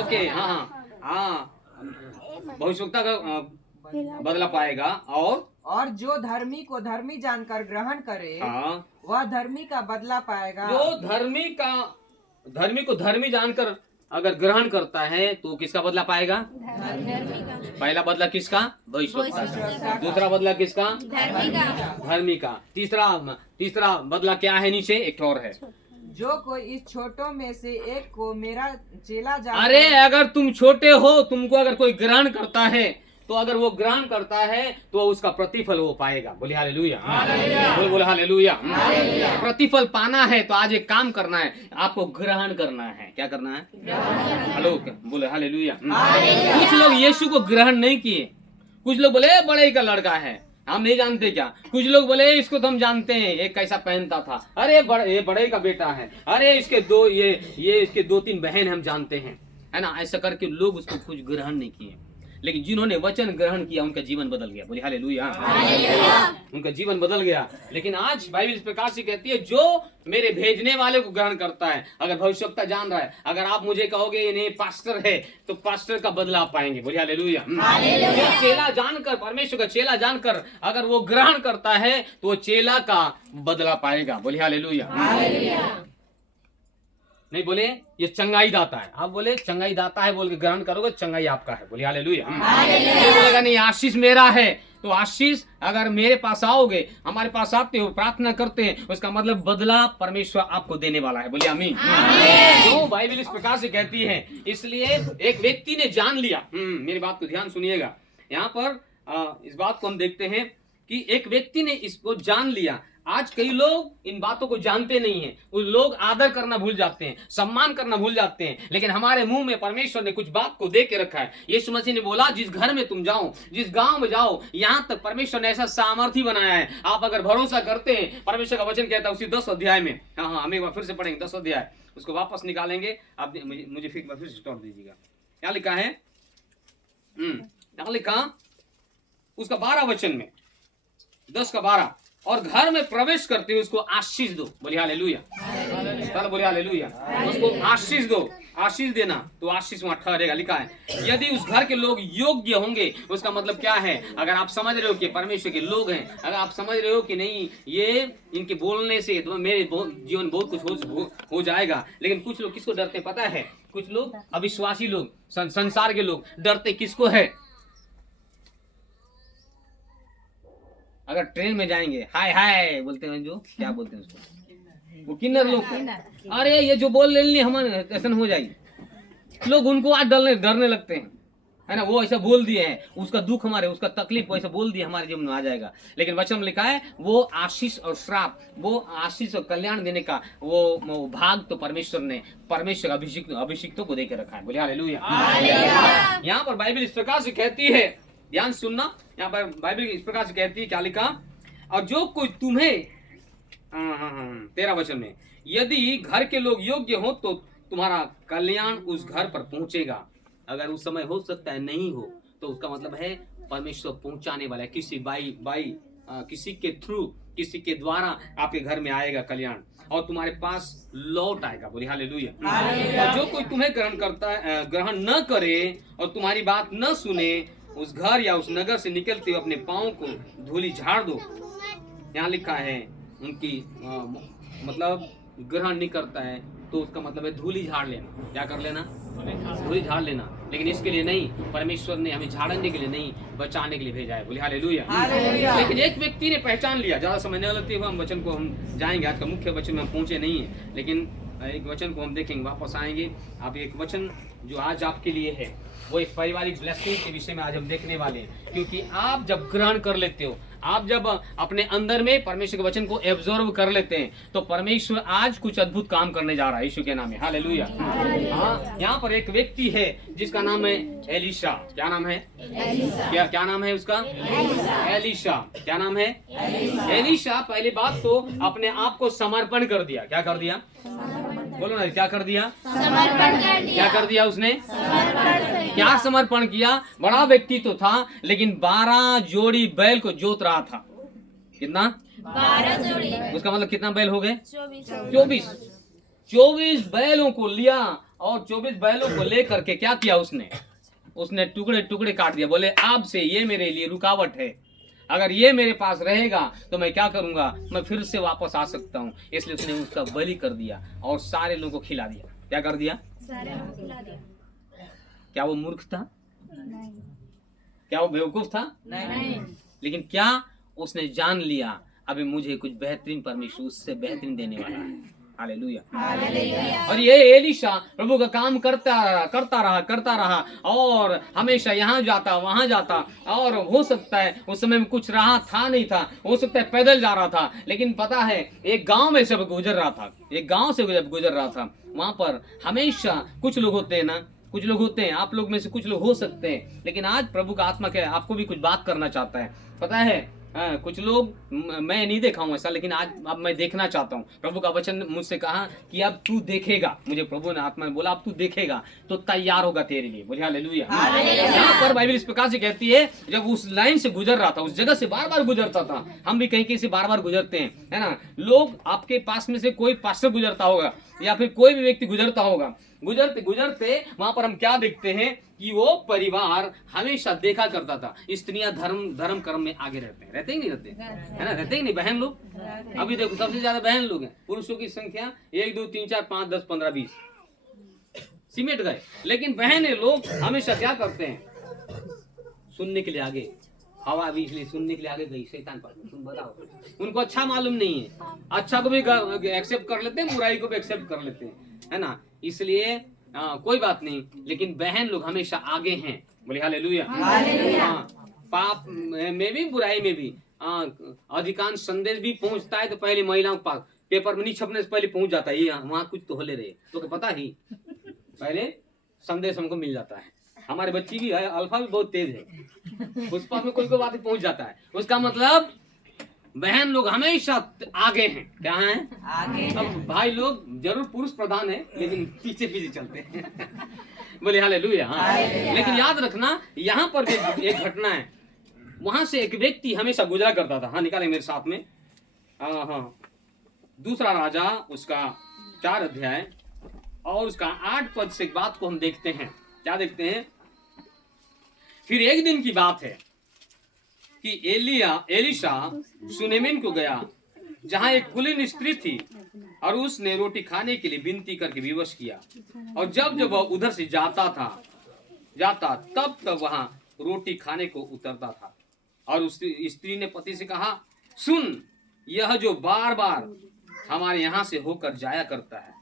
ओके, हाँ, भविष्यद्वक्ता का बदला पाएगा। और जो धर्मी को धर्मी जानकर ग्रहण करे, हाँ, वह धर्मी का बदला पाएगा। जो धर्मी को धर्मी जानकर अगर ग्रहण करता है तो किसका बदला पाएगा? पहला बदला किसका? भविष्यद्वक्ता। दूसरा बदला किसका? धर्मी का। तीसरा बदला क्या है? नीचे एक और है, जो कोई इस छोटों में से एक को मेरा चेला जान। अरे अगर तुम छोटे हो, तुमको अगर कोई ग्रहण करता है, तो अगर वो ग्रहण करता है तो उसका प्रतिफल वो पाएगा। बोले हालेलुया, बोले हालेलुया। प्रतिफल पाना है तो आज एक काम करना है, आपको ग्रहण करना है। क्या करना है? हेलो, बोले हालेलुया। कुछ लोग यीशु को ग्रहण नहीं किए, कुछ लोग बोले बड़े का लड़का है, हम नहीं जानते क्या? कुछ लोग बोले इसको तो हम जानते हैं, ये कैसा पहनता था, अरे ये बड़े का बेटा है, अरे इसके ये इसके 2-3 बहन हम जानते हैं, है ना। ऐसा करके लोग उसको कुछ ग्रहण नहीं किए, लेकिन जिन्होंने वचन ग्रहण किया उनका जीवन बदल गया। बोले हालेलुया, उनका जीवन बदल गया। लेकिन आज बाइबल इस प्रकार से कहती है, जो मेरे भेजने वाले को ग्रहण करता है, अगर भविष्यवक्ता जान रहा है, अगर आप मुझे कहोगे ये नहीं पास्टर है, तो पास्टर का बदला आप पाएंगे। बोले हालेलुया। चेला जानकर, परमेश्वर का चेला जानकर अगर वो ग्रहण करता है तो वो चेला का बदला पाएगा। बोले हालेलुया। नहीं बोले ये चंगाई दाता है, आप बोले चंगाई दाता है बोल के ग्रहण करोगे, चंगाई आपका है। बोले हालेलुया। बोलेगा नहीं आशीष मेरा है, तो आशीष अगर मेरे पास आओगे, हमारे पास आते हो, प्रार्थना करते हैं, उसका मतलब बदला परमेश्वर आपको देने वाला है। बोलिए आमीन। तो बाइबल इस प्रकार से कहती है। इसलिए एक व्यक्ति ने जान लिया, मेरी बात को ध्यान सुनिएगा, यहाँ पर इस बात को हम देखते हैं कि एक व्यक्ति ने इसको जान लिया। आज कई लोग इन बातों को जानते नहीं हैं, वो लोग आदर करना भूल जाते हैं, सम्मान करना भूल जाते हैं, लेकिन हमारे मुंह में परमेश्वर ने कुछ बात को दे के रखा है। यीशु मसीह ने बोला, जिस घर में तुम जाओ, जिस गांव में जाओ, यहाँ तक परमेश्वर ने ऐसा सामर्थ्य बनाया है, आप अगर भरोसा करते हैं, परमेश्वर का वचन कहता है उसी 10 अध्याय में, हाँ हम एक बार फिर से पढ़ेंगे 10 अध्याय, उसको वापस निकालेंगे, आप मुझे फिर से स्टॉप दीजिएगा। क्या लिखा है? क्या लिखा? उसका 12 वचन में, 10 का 12, और घर में प्रवेश करते हुए उसको आशीष दो। बोलिए हालेलुया। बोलिए हालेलुया। उसको आशीष दो, आशीष देना, तो आशीष वहां ठहरेगा। लिखा है यदि उस घर के लोग योग्य होंगे। उसका मतलब क्या है? अगर आप समझ रहे हो कि परमेश्वर के लोग हैं, अगर आप समझ रहे हो कि नहीं ये इनके बोलने से तो मेरे जीवन बहुत कुछ हो जाएगा, लेकिन कुछ लोग किसको डरते पता है? कुछ लोग अविश्वासी लोग, संसार के लोग डरते किसको है? अगर ट्रेन में जाएंगे हाय हाय बोलते हैं, जो क्या बोलते हैं उसको, वो किन्नर लोग, अरे ये जो बोल रहे हमारे ऐसा हो जाएगी, लोग उनको आज डरने लगते हैं, है ना। वो ऐसा बोल दिए हैं, उसका दुख हमारे, उसका तकलीफ वैसा बोल दिए हमारे जीवन में आ जाएगा। लेकिन वचन में लिखा है वो आशीष और श्राप, वो आशीष और कल्याण देने का वो भाग तो परमेश्वर अभिषिक्तों को देकर रखा है। बोले हालेलुया। यहाँ पर बाइबल इस प्रकार से कहती है, ध्यान सुनना, यहाँ पर बाइबल इस प्रकार से कहती है, क्या लिखा? और जो कोई तुम्हें 13 वचन में, यदि घर के लोग योग्य हो तो तुम्हारा कल्याण उस घर पर पहुंचेगा। अगर उस समय हो सकता है नहीं हो, तो उसका मतलब है परमेश्वर पहुंचाने वाला है, किसी किसी के थ्रू, किसी के द्वारा आपके घर में आएगा कल्याण, और तुम्हारे पास लौट आएगा। बोले हालेलुया। और जो कोई तुम्हें ग्रहण न करे और तुम्हारी बात न सुने, उस घर या उस नगर से निकलते हुए अपने पाँव को धूली झाड़ दो। यहाँ लिखा है उनकी मतलब ग्रहण नहीं करता है, तो उसका मतलब है धूली झाड़ लेना। क्या कर लेना? धूली झाड़ लेना। लेकिन इसके लिए नहीं, परमेश्वर ने हमें झाड़ने के लिए नहीं, बचाने के लिए भेजा है। बोले हालेलुया। लेकिन एक व्यक्ति ने पहचान लिया, ज्यादा समय नहीं लगती हुआ हम वचन को हम जाएंगे, आज का मुख्य वचन में हम पहुंचे नहीं है, लेकिन एक वचन को हम देखेंगे, वापस आएंगे। आप एक वचन जो आज आपके लिए है, वो एक पारिवारिक ब्लेसिंग के विषय में आज हम देखने वाले हैं। क्योंकि आप जब ग्रहण कर लेते हो, आप जब अपने अंदर में परमेश्वर के वचन को एब्जॉर्ब कर लेते हैं, तो परमेश्वर आज कुछ अद्भुत काम करने जा रहा है, यीशु के नाम में। हालेलुया। हाँ, यहाँ पर एक व्यक्ति है जिसका नाम है एलीशा। क्या नाम है? क्या नाम है उसका? एलीशा। क्या नाम है? एलीशा। पहली बात तो अपने आप को समर्पण कर दिया। क्या कर दिया? बोलो ना, क्या कर दिया? समर्पण कर दिया। क्या कर दिया उसने? क्या समर्पण किया? बड़ा व्यक्ति तो था, लेकिन 12 जोड़ी बैल को जोत रहा था। कितना? 12 जोड़ी। उसका मतलब कितना बैल हो गए? 24 बैलों को लिया, और 24 बैलों को लेकर के क्या किया उसने टुकड़े टुकड़े काट दिया। बोले अब से ये मेरे लिए रुकावट है, अगर ये मेरे पास रहेगा तो मैं क्या करूंगा, मैं फिर से वापस आ सकता हूँ। इसलिए उसने उसका बलि कर दिया और सारे लोगों को खिला दिया। क्या कर दिया? सारे को खिला दिया। क्या वो मूर्ख था? नहीं। क्या वो बेवकूफ था? नहीं। लेकिन क्या उसने जान लिया, अभी मुझे कुछ बेहतरीन परमेश्वर उससे बेहतरीन देने वाला है। हालेलुया। और ये एलीशा प्रभु का काम करता रहा और हमेशा यहाँ जाता वहां जाता, और हो सकता है उस समय में कुछ रहा था नहीं था, हो सकता है पैदल जा रहा था, लेकिन पता है एक गांव में सब गुजर रहा था, एक गांव से जब गुजर रहा था, वहां पर हमेशा कुछ लोग होते हैं ना, कुछ लोग होते हैं, आप लोग में से कुछ लोग हो सकते हैं, लेकिन आज प्रभु का आत्मा क्या है, आपको भी कुछ बात करना चाहता है। पता है कुछ लोग मैं नहीं देखा हूँ ऐसा, लेकिन आज अब मैं देखना चाहता हूँ। प्रभु का वचन मुझसे कहा कि अब तू देखेगा, मुझे प्रभु ने आत्मा ने बोला अब तू देखेगा तो तैयार होगा तेरे लिए। बोले हालेलुया। यहाँ पर बाइबल इस प्रकार से कहती है, जब उस लाइन से गुजर रहा था, उस जगह से बार बार गुजरता था, हम भी कहीं कहीं से बार बार गुजरते हैं, है ना। लोग आपके पास में से कोई पास्टर गुजरता होगा या फिर कोई भी व्यक्ति गुजरता होगा, गुजरते गुजरते वहां पर हम क्या देखते हैं कि वो परिवार हमेशा देखा करता था, स्त्रियां धर्म कर्म में आगे रहते ही नहीं रहते, है ना, रहते ही नहीं। बहन लोग अभी देखो सबसे ज्यादा बहन लोग हैं, पुरुषों की संख्या 1 2 3 4 5 10 15 20 सिमट गए, लेकिन बहनें लोग हमेशा क्या करते हैं, सुनने के लिए आगे, हवा भी इसलिए सुनने के लिए आगे गई, शैतान पास में, तुम बताओ। उनको अच्छा मालूम नहीं है, अच्छा को भी एक्सेप्ट कर लेते हैं, बुराई को भी एक्सेप्ट कर लेते हैं, है ना। इसलिए कोई बात नहीं, लेकिन बहन लोग हमेशा आगे हैं। बोले हालेलुया। पाप में भी बुराई में भी अधिकांश संदेश भी पहुंचता है तो पहले महिलाओं के पास, पेपर में नहीं छपने से पहले पहुंच जाता है, वहाँ कुछ तो होले रहे तो पता ही, पहले संदेश हमको मिल जाता है। हमारे बच्ची भी है, अल्फा भी बहुत तेज है, उस पास में कोई बात पहुंच जाता है। उसका मतलब बहन लोग हमेशा आगे हैं। क्या हैं? आगे। अब भाई लोग जरूर पुरुष प्रधान है, लेकिन पीछे पीछे चलते हैं। बोले हालेलुया। हाँ, लेकिन याद रखना यहाँ पर एक घटना है, वहां से एक व्यक्ति हमेशा गुजरा करता था। हाँ, निकाले मेरे साथ में। हाँ, दूसरा राजा उसका 4 अध्याय और उसका 8 पद से एक बात को हम देखते हैं। क्या देखते हैं? फिर एक दिन की बात है कि एलिशा सुनेमिन को गया, जहां एक कुलीन स्त्री थी, और उसने रोटी खाने के लिए विनती करके विवश किया, और जब वह उधर से जाता तब वहां रोटी खाने को उतरता था। और उस स्त्री ने पति से कहा, सुन, यह जो बार बार हमारे यहाँ से होकर जाया करता है,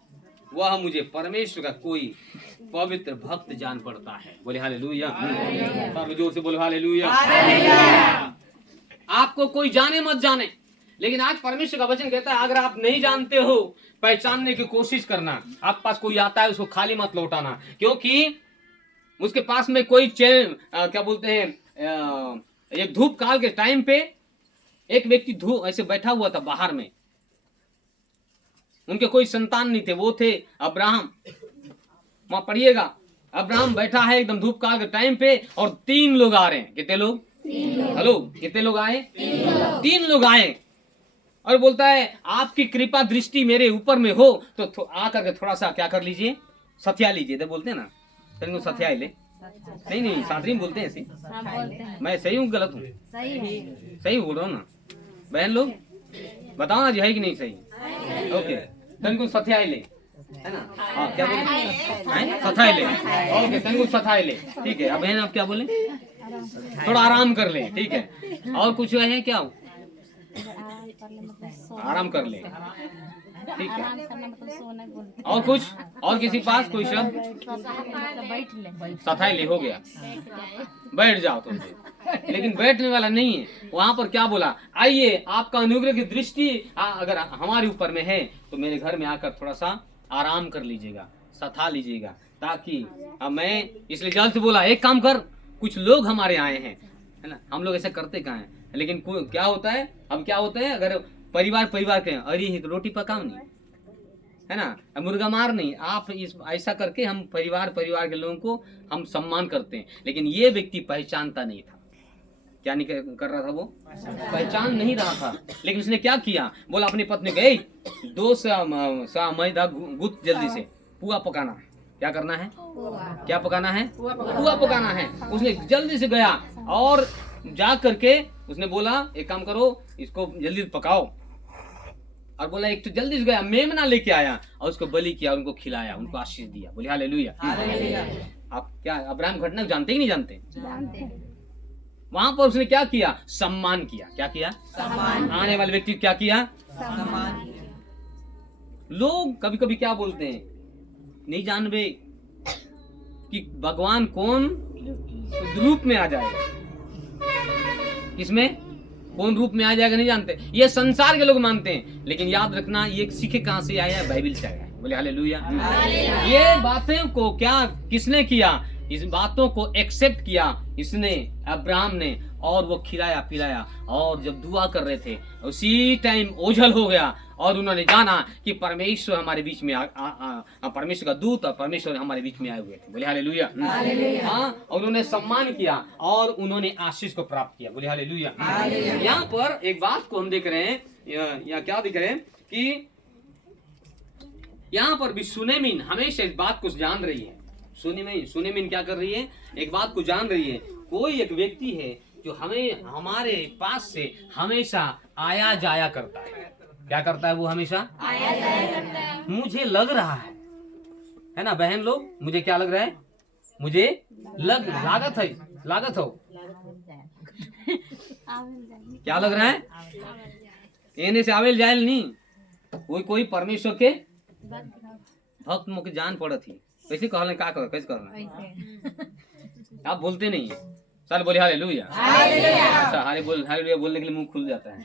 वह मुझे परमेश्वर का कोई पवित्र भक्त जान पड़ता है। बोले हालेलुया। जोर से बोलो हालेलुया। आपको कोई जाने मत जाने, लेकिन आज परमेश्वर का वचन कहता है, अगर आप नहीं जानते हो, पहचानने की कोशिश करना। आपके पास कोई आता है, उसको खाली मत लौटाना, क्योंकि उसके पास में कोई क्या बोलते हैं, एक धूप काल के टाइम पे एक व्यक्ति धूप ऐसे बैठा हुआ था बाहर में, उनके कोई संतान नहीं थे, वो थे अब्राहम। वहां पढ़िएगा, अब्राहम बैठा है एकदम धूप काल के टाइम पे, और 3 लोग आ रहे हैं। कितने लोग? हेलो, कितने लोग आए? 3 लोग आए, और बोलता है, आपकी कृपा दृष्टि मेरे ऊपर में हो तो आकर के थोड़ा सा क्या कर लीजिए, सथिया लीजिए। तो बोलते हैं ना, तेरे को सथिया ले। नहीं, साथी बोलते हैं ऐसे। मैं सही हूँ गलत हूँ? सही बोल रहा हूँ ना। बहन लोग बताओ ना जी, है कि नहीं सही? ओके, तनको सथाई ले, है ना। हाँ, क्या बोले? सथाई ले। ओके, तनको सथाई ले। ठीक है। अब बहन आप क्या बोले? थोड़ा आराम कर ले। ठीक है। और कुछ है क्या? आराम कर ले। ठीक है। और कुछ? और किसी पास कोई शब्द? सथाई ले, हो गया, बैठ जाओ तुम। लेकिन बैठने वाला नहीं है। वहां पर क्या बोला? आइए, आपका अनुग्रह की दृष्टि अगर हमारे ऊपर में है तो मेरे घर में आकर थोड़ा सा आराम कर लीजिएगा, सथा लीजिएगा, ताकि मैं इसलिए जल्द से बोला, एक काम कर, कुछ लोग हमारे आए हैं, है ना। हम लोग ऐसा करते कहाँ हैं, लेकिन क्या होता है, अब क्या होता है, अगर परिवार के अरे तो रोटी पकाओ नहीं, है ना, मुर्गा मार नहीं, आप ऐसा करके हम परिवार के लोगों को हम सम्मान करते हैं। लेकिन ये व्यक्ति पहचानता नहीं था। क्या नहीं कर रहा था? वो पहचान नहीं रहा था। लेकिन उसने क्या किया? बोला अपनी पत्नी गई, 2 सा मैदा गुथ जल्दी से पुआ पकाना। क्या करना है? क्या पकाना है? पुआ पकाना है। उसने जल्दी से गया और जा करके उसने बोला, एक काम करो, इसको जल्दी पकाओ। और बोला, एक तो जल्दी से गया, मेमना लेके आया और उसको बलि किया, उनको खिलाया, उनको आशीष दिया। बोले हालेलुया। आप क्या अब्राहम घटना जानते ही नहीं जानते? वहां पर उसने क्या किया? सम्मान किया। क्या किया? सम्मान। आने वाले व्यक्ति क्या किया? सम्मान। लोग कभी कभी क्या बोलते हैं, नहीं जानबे कि भगवान कौन रूप में आ जाएगा, किसमें कौन रूप में आ जाएगा नहीं जानते। ये संसार के लोग मानते हैं, लेकिन याद रखना, ये सीखे कहां से आया है? बाइबल से आया है। बोले हालेलुया। ये बातें को क्या किसने किया? इस बातों को एक्सेप्ट किया इसने, अब्राहम ने, और वो खिलाया पिलाया। और जब दुआ कर रहे थे उसी टाइम ओझल हो गया और उन्होंने जाना कि परमेश्वर हमारे बीच में परमेश्वर का दूत और परमेश्वर हमारे बीच में आए हुए थे। बोले हालेलुया। हाँ, और उन्होंने सम्मान किया और उन्होंने आशीष को प्राप्त किया। बोले हालेलुया। यहाँ पर एक बात को हम देख रहे हैं, या क्या देख रहे हैं कि यहाँ पर भी सुनेमिन हमेशा इस बात को जान रही है। सुनेमिन क्या कर रही है? एक बात को जान रही है। कोई एक व्यक्ति है जो हमें हमारे पास से हमेशा आया जाया करता है। क्या करता है वो? हमेशा आया जाया करता है। मुझे लग रहा है ना बहन लोग, मुझे क्या लग रहा है? मुझे लागत हो क्या लग रहा है? एने से आवेल जाएल नहीं। कोई परमेश्वर के भक्त मुझे जान पड़ थी कैसे कहले का कर कैसे करना आप बोलते नहीं है। चल बोले हालेलुया। अच्छा हालेलुया बोलने के लिए मुंह खुल जाता है।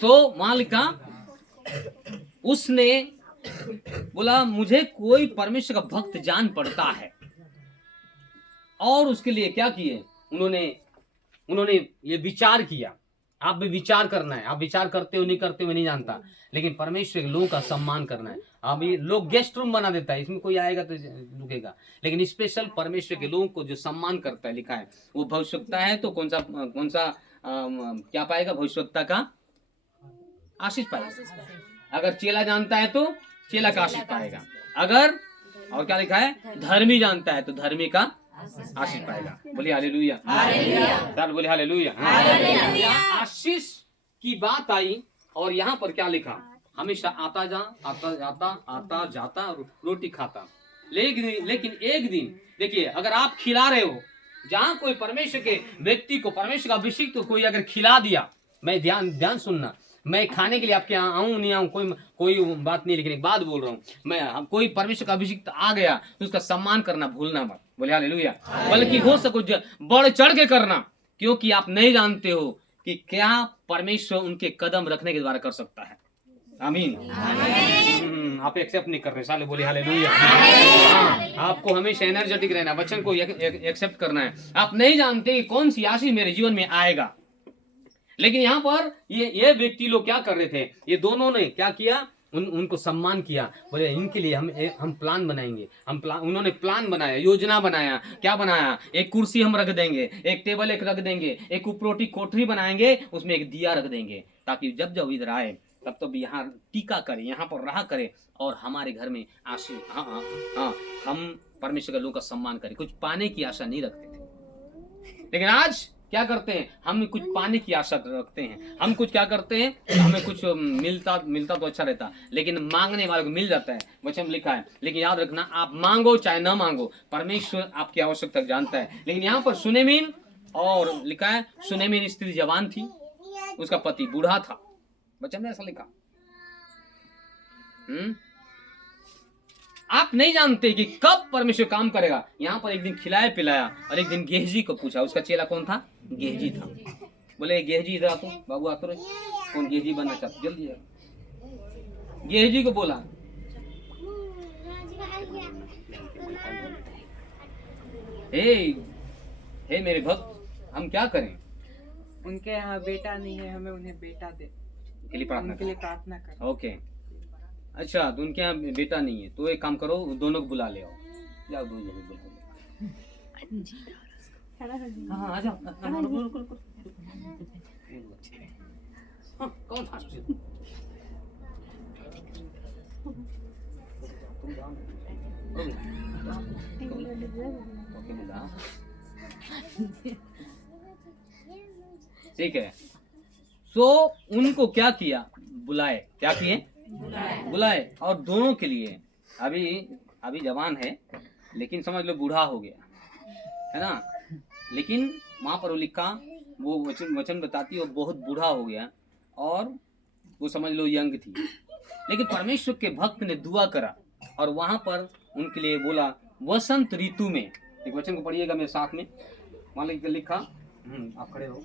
तो मालिका उसने बोला मुझे कोई परमेश्वर का भक्त जान पड़ता है, और उसके लिए क्या किए उन्होंने ये विचार किया। आप भी विचार करना है। आप विचार करते हो नहीं करते हो नहीं जानता, लेकिन परमेश्वर के लोगों का सम्मान करना है। अब ये लोग गेस्ट रूम बना देता है, इसमें कोई आएगा तो रुकेगा, लेकिन स्पेशल परमेश्वर के लोगों को जो सम्मान करता है, लिखा है वो भविष्यवक्ता है तो कौन सा क्या पाएगा? भविष्यवक्ता का आशीष पाएगा। अगर चेला जानता है तो चेला का आशीष पाएगा। अगर और क्या लिखा है? धर्मी जानता है तो धर्मी का आशीष पाएगा। बोलिए हालेलुया। चल बोले हालेलुया। आशीष की बात आई और यहाँ पर क्या लिखा? हमेशा आता जाता रोटी खाता। लेकिन एक दिन देखिए, अगर आप खिला रहे हो, जहाँ कोई परमेश्वर के व्यक्ति को परमेश्वर का अभिषेक तो कोई अगर खिला दिया, मैं ध्यान सुनना, मैं खाने के लिए आपके यहाँ आऊँ नहीं आऊँ कोई बात नहीं, लेकिन एक बात बोल रहा हूँ, मैं कोई परमेश्वर का अभिषेक आ गया तो उसका सम्मान करना भूलना मत। बोले हालेलुया। बल्कि हो सको बढ़ चढ़ के करना, क्योंकि आप नहीं जानते हो कि क्या परमेश्वर उनके कदम रखने के द्वारा कर सकता है। आमीन। आप एक्सेप्ट नहीं कर रहे साले। बोले हालेलुया। आपको हमेशा एनर्जेटिक रहना, वचन को एक्सेप्ट करना है। आप नहीं जानते कि कौन सी आशीष मेरे जीवन में आएगा, लेकिन यहाँ पर ये व्यक्ति लोग क्या कर रहे थे? ये दोनों ने क्या किया? उनको सम्मान किया। बोले इनके लिए हम प्लान बनाएंगे। उन्होंने प्लान बनाया, योजना बनाया। क्या बनाया? एक कुर्सी हम रख देंगे, एक टेबल एक रख देंगे, एक उपरोटी कोठरी बनाएंगे, उसमें एक दिया रख देंगे, ताकि जब इधर आए तब यहाँ टीका करे, यहाँ पर रहा करे और हमारे घर में आशीष। हाँ, हम परमेश्वर के लोगों का सम्मान करें। कुछ पाने की आशा नहीं रखते थे, लेकिन आज क्या करते हैं? हम कुछ पाने की आशा रखते हैं। हम कुछ क्या करते हैं? हमें कुछ मिलता तो अच्छा रहता, लेकिन मांगने वाले को मिल जाता है। वचन में लिखा है। लेकिन याद रखना, आप मांगो चाहे ना मांगो, परमेश्वर आपकी आवश्यकता जानता है। लेकिन यहाँ पर सुनेमिन, और लिखा है सुनेमिन स्त्री जवान थी, उसका पति बूढ़ा था। वचन में ऐसा लिखा। आप नहीं जानते कि कब परमेश्वर काम करेगा। यहाँ पर एक दिन खिलाया पिलाया और एक दिन गेहजी को पूछा। उसका चेला कौन था? गेहजी था। बोले गेहजी इधर आतो, बाबू आतो रे, कौन गेहजी बनना चाहता? जल्दी गेहजी को बोला, हे मेरे भक्त, हम क्या करें? उनके यहाँ बेटा नहीं है, हमें उन्हें बेटा दे, के लिए प्रार्थना कर। ओके, अच्छा, तो उनके यहाँ बेटा नहीं है, तो एक काम करो, दोनों को बुला ले आओ। जाओ दोनों जने बुला ले। हाँ, आ जाओ। कौन था? ठीक है। सो उनको क्या किया? बुलाए। क्या किए? बुलाए। और दोनों के लिए अभी जवान है, लेकिन समझ लो बूढ़ा हो गया है ना। लेकिन वहां पर वो लिखा, वो वचन बताती है, वो बहुत बूढ़ा हो गया और वो समझ लो यंग थी। लेकिन परमेश्वर के भक्त ने दुआ करा और वहां पर उनके लिए बोला, वसंत ऋतु में, एक वचन को पढ़िएगा मेरे साथ में। वहां लिखा, आप खड़े हो।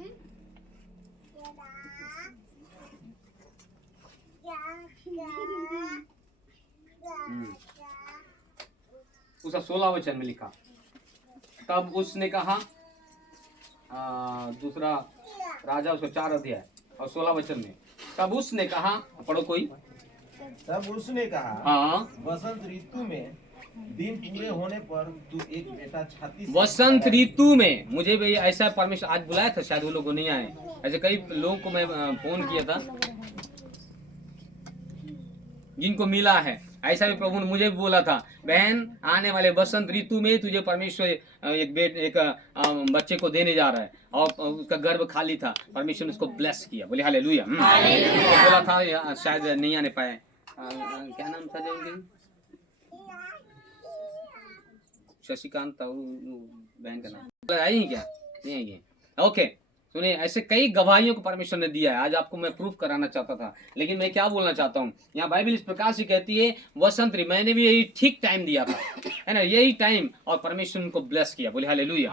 उसका 16 वचन में लिखा, तब उसने कहा, दूसरा राजा उसका 4 अध्याय और 16 वचन में, तब उसने कहा, पढ़ो कोई। तब उसने कहा, हाँ, वसंत ऋतु में दिन पूरे होने पर तू एक बेटा छाती से वसंत ऋतु में, मुझे भी ऐसा परमेश्वर आज बुलाया था, शायद वो लोग नहीं आए, ऐसे कई लोगों को मैं फोन किया था जिनको मिला है, ऐसा भी प्रभु ने मुझे भी बोला था, बहन आने वाले बसंत ऋतु में तुझे परमेश्वर एक बच्चे को देने जा रहा है, और उसका गर्भ खाली था, परमेश्वर ने उसको ब्लेस किया, बोले हालेलुया। बोला था शायद नहीं आने पाए, क्या नाम था जो शशिकांत था बहन का नाम, आई है क्या, नहीं आई है, ओके। सुनिए, ऐसे कई गवाहियों को परमेश्वर ने दिया है, आज आपको मैं प्रूफ कराना चाहता था, लेकिन मैं क्या बोलना चाहता हूँ, यहाँ बाइबल इस प्रकार से कहती है, वसंत ऋतु, मैंने भी यही ठीक टाइम दिया था, है ना, यही टाइम, और परमेश्वर ने उनको ब्लेस किया, बोले हालेलुया।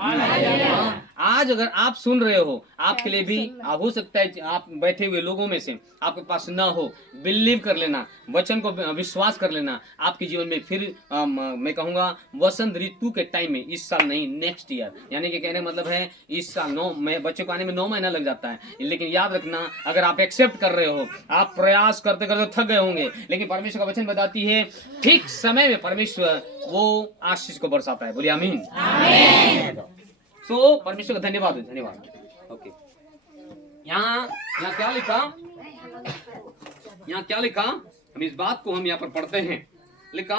आज अगर आप सुन रहे हो, आपके लिए भी हो सकता है आप बैठे हुए लोगों में से आपके पास ना हो, बिलीव कर लेना, वचन को विश्वास कर लेना, आपके जीवन में फिर मैं कहूँगा वसंत ऋतु के टाइम में, इस साल नहीं नेक्स्ट ईयर, यानी कि कहने का मतलब है इस साल बच्चों को आने में 9 महीना लग जाता है, लेकिन याद रखना, अगर आप एक्सेप्ट कर रहे हो, आप प्रयास करते करते थक गए होंगे, लेकिन परमेश्वर का वचन बताती है ठीक समय में परमेश्वर वो आशीष को बरसाता है, बोलिए आमीन। सो परमेश्वर का धन्यवाद है, धन्यवाद। ओके, यहाँ क्या लिखा, यहाँ क्या लिखा, हम इस बात को हम यहाँ पर पढ़ते हैं, लिखा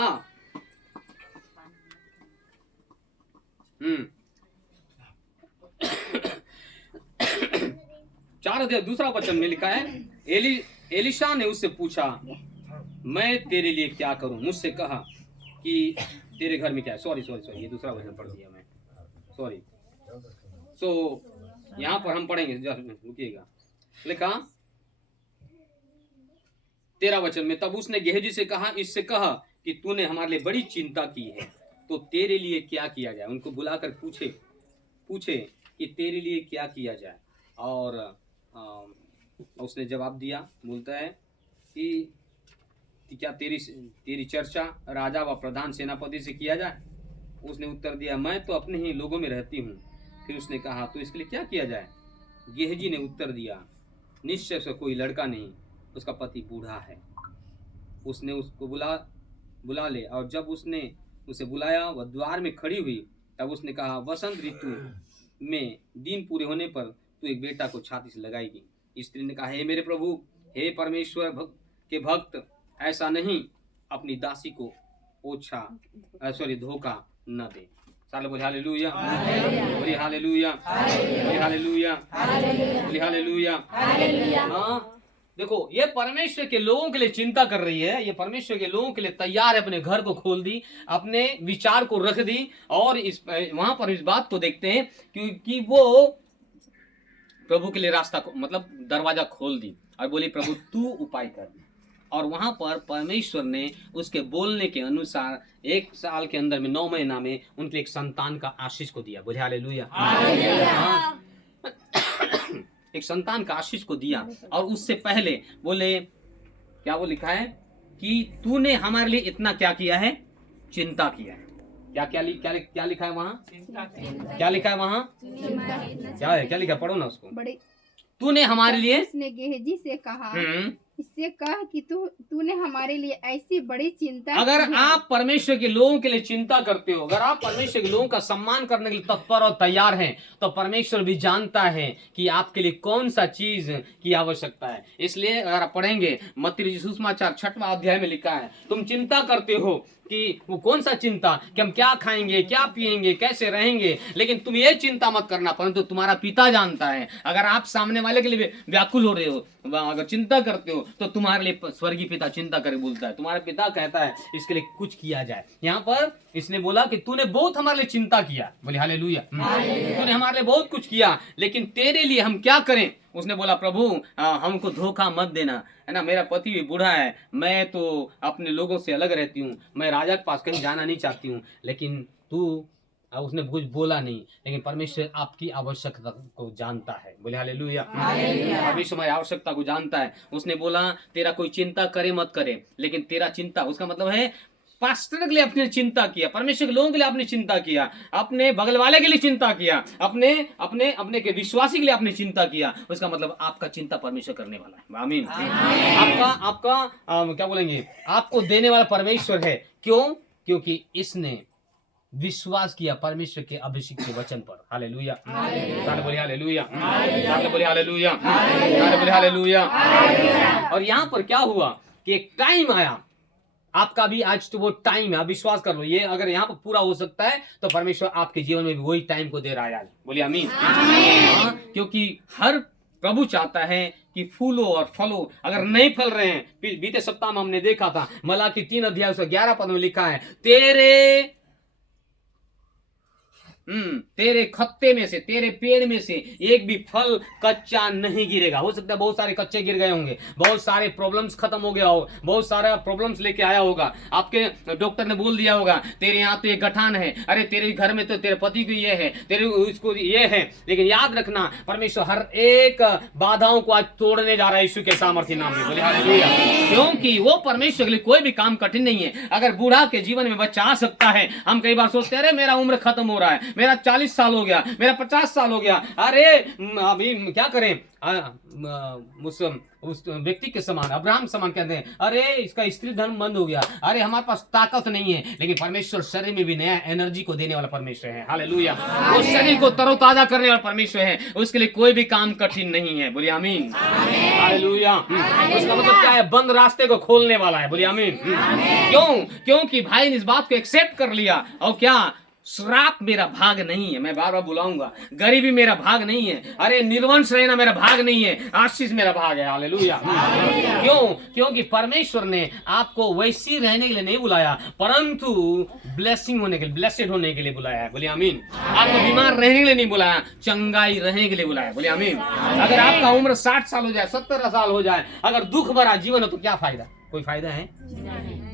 4 अध्याय 2 वचन में लिखा है, एलिशा ने उससे पूछा, मैं तेरे लिए क्या करूं, मुझसे कहा कि तेरे घर में क्या है, सॉरी ये दूसरा वचन पढ़ दिया मैं, सॉरी। सो यहाँ पर हम पढ़ेंगे, रुकिएगा, लिखा 13 वचन में, तब उसने गेहजी से कहा, इससे कहा कि तूने हमारे लिए बड़ी चिंता की है, तो तेरे लिए क्या किया जाए, उनको बुलाकर पूछे कि तेरे लिए क्या किया जाए, और उसने जवाब दिया, बोलता है कि क्या तेरी चर्चा राजा व प्रधान सेनापति से किया जाए। उसने उत्तर दिया, मैं तो अपने ही लोगों में रहती हूँ। फिर उसने कहा, तो इसके लिए क्या किया जाए। गेहजी ने उत्तर दिया, निश्चय से कोई लड़का नहीं, उसका पति बूढ़ा है, उसने उसको बुला ले। और जब उसने उसे बुलाया, वह द्वार में खड़ी हुई, तब उसने कहा, वसंत ऋतु में दिन पूरे होने पर तू एक बेटा को छाती से लगाएगी। स्त्री ने कहा, हे मेरे प्रभु, हे परमेश्वर के भक्त, ऐसा नहीं, अपनी दासी को धोखा न दे। साले बोले हालेलुया, बोले हालेलुया, बोले हालेलुया, बोले हालेलुया। हाँ, देखो, ये परमेश्वर के लोगों के लिए चिंता कर रही है, ये परमेश्वर के लोगों के लिए तैयार है, अपने घर को खोल दी, अपने विचार को रख दी, और वहां पर इस बात को देखते हैं क्योंकि वो प्रभु के लिए रास्ता को, मतलब दरवाजा खोल दी, और बोली, प्रभु तू उपाय कर। और वहां पर परमेश्वर ने उसके बोलने के अनुसार 1 साल के अंदर में 9 महीना में उनके एक संतान का आशीष को दिया। बोले हालेलुया, एक संतान का आशीष को दिया। और उससे पहले बोले, क्या वो लिखा है कि तूने हमारे लिए इतना क्या किया है, चिंता किया है। क्या लिखा है वहाँ, क्या लिखा है वहाँ, क्या लिखा, पढ़ो ना उसको। तूने हमारे लिए, उसने गेहजी से कहा, इससे कह कि तूने हमारे लिए ऐसी बड़ी चिंता। अगर आप परमेश्वर के लोगों के लिए चिंता करते हो, अगर आप परमेश्वर के लोगों का सम्मान करने के लिए तत्पर और तैयार हैं, तो परमेश्वर भी जानता है कि आपके लिए कौन सा चीज की आवश्यकता है। इसलिए अगर आप पढ़ेंगे मत्ती सुसमाचार 6वां अध्याय में लिखा है, तुम चिंता करते हो कि वो कौन सा चिंता कि हम क्या खाएंगे, क्या पिएंगे, कैसे रहेंगे, लेकिन तुम ये चिंता मत करना, परंतु तुम्हारा पिता जानता है। अगर आप सामने वाले के लिए व्याकुल हो रहे हो, अगर चिंता करते हो, तो तुम्हारे लिए स्वर्गीय पिता चिंता करके बोलता है, तुम्हारा पिता कहता है इसके लिए कुछ किया जाए। यहाँ पर इसने बोला कि तूने बहुत हमारे लिए चिंता किया। बोले हालेलुया, तूने हमारे लिए बहुत कुछ किया, लेकिन तेरे लिए हम क्या करें। उसने बोला, प्रभु हमको धोखा मत देना, है ना, मेरा पति भी बूढ़ा है, मैं तो अपने लोगों से अलग रहती हूँ, मैं राजा के पास कहीं जाना नहीं चाहती हूँ, लेकिन तू, उसने कुछ बोला नहीं, लेकिन परमेश्वर आपकी आवश्यकता को जानता है। बोले हालेलुया, परमेश्वर हमारी आवश्यकता को जानता है। उसने बोला, तेरा कोई चिंता करे मत करे, लेकिन तेरा चिंता, उसका मतलब है पास्टर के लिए आपने चिंता किया, परमेश्वर के लोगों के लिए आपने चिंता किया, अपने बगल वाले के लिए चिंता किया, अपने अपने अपने के विश्वासी के लिए आपने चिंता किया, उसका मतलब आपका चिंता परमेश्वर करने वाला है। आमीन। आपका आपका क्या बोलेंगे, आपको देने वाला परमेश्वर है। क्यों? क्योंकि इसने विश्वास किया परमेश्वर के अभिषेक के वचन पर। हालेलुया, सारे बोले हालेलुया, सारे बोले हालेलुया, सारे बोले हालेलुया। और यहाँ पर क्या हुआ कि एक टाइम आया, आपका भी आज तो वो टाइम है, आप विश्वास कर लो, ये अगर यहाँ पर पूरा हो सकता है तो परमेश्वर आपके जीवन में भी वही टाइम को दे रहा है आज। बोलिए आमीन। हाँ, क्योंकि हर प्रभु चाहता है कि फूलो और फलो। अगर नहीं फल रहे हैं, बीते सप्ताह में हमने देखा था मलाकी 3 अध्याय उसका 11 पद में लिखा है, तेरे खत्ते में से, तेरे पेड़ में से एक भी फल कच्चा नहीं गिरेगा। हो सकता है बहुत सारे कच्चे गिर गए होंगे, बहुत सारे प्रॉब्लम्स खत्म हो गया हो, बहुत सारा प्रॉब्लम्स लेके आया होगा, आपके डॉक्टर ने बोल दिया होगा तेरे यहाँ तो ये गठान है, अरे तेरे घर में तो तेरे पति को ये है, तेरे उसको ये है। लेकिन याद रखना परमेश्वर हर एक बाधाओं को आज तोड़ने जा रहा है यीशु के सामर्थ्य नाम में। बोले हालेलुया। क्योंकि वो परमेश्वर के लिए कोई भी काम कठिन नहीं है। अगर बूढ़ा के जीवन में बच्चा आ सकता है, हम कई बार सोचते हैं अरे मेरा उम्र खत्म हो रहा है, मेरा 40 साल हो गया, मेरा 50 साल हो गया, अरे अभी क्या करें, उस व्यक्ति के समान, अब्राहम समान कहते हैं, अरे इसका स्त्री धर्म बंद हो गया, अरे हमारे पास ताकत नहीं है। लेकिन परमेश्वर शरीर में भी नया एनर्जी को देने वाला परमेश्वर है। हालेलुया। वो शरीर को तरोताजा करने वाला परमेश्वर है, उसके लिए कोई भी काम कठिन नहीं है। बोलिए आमीन। हालेलुया। उसका मतलब क्या है, बंद रास्ते को खोलने वाला है। बोलिए आमीन। क्यों? क्योंकि भाई ने इस बात को एक्सेप्ट कर लिया। और क्या, श्राप मेरा भाग नहीं है, मैं बार बार बुलाऊंगा, गरीबी मेरा भाग नहीं है, अरे निर्वंश रहना मेरा भाग नहीं है, आशीष मेरा भाग है। हालेलुया। क्यों? क्योंकि परमेश्वर ने आपको वैसी रहने के लिए नहीं बुलाया, परंतु ब्लेसिंग होने के लिए, ब्लेसेड होने के लिए बुलाया है। बोलिए आमीन। आपको बीमार रहने के लिए नहीं बुलाया, चंगाई रहने के लिए बुलाया। बोलिए आमीन। अगर आपका उम्र 60 साल हो जाए, 70 साल हो जाए, अगर दुख भरा जीवन हो तो क्या फायदा? कोई फायदा है?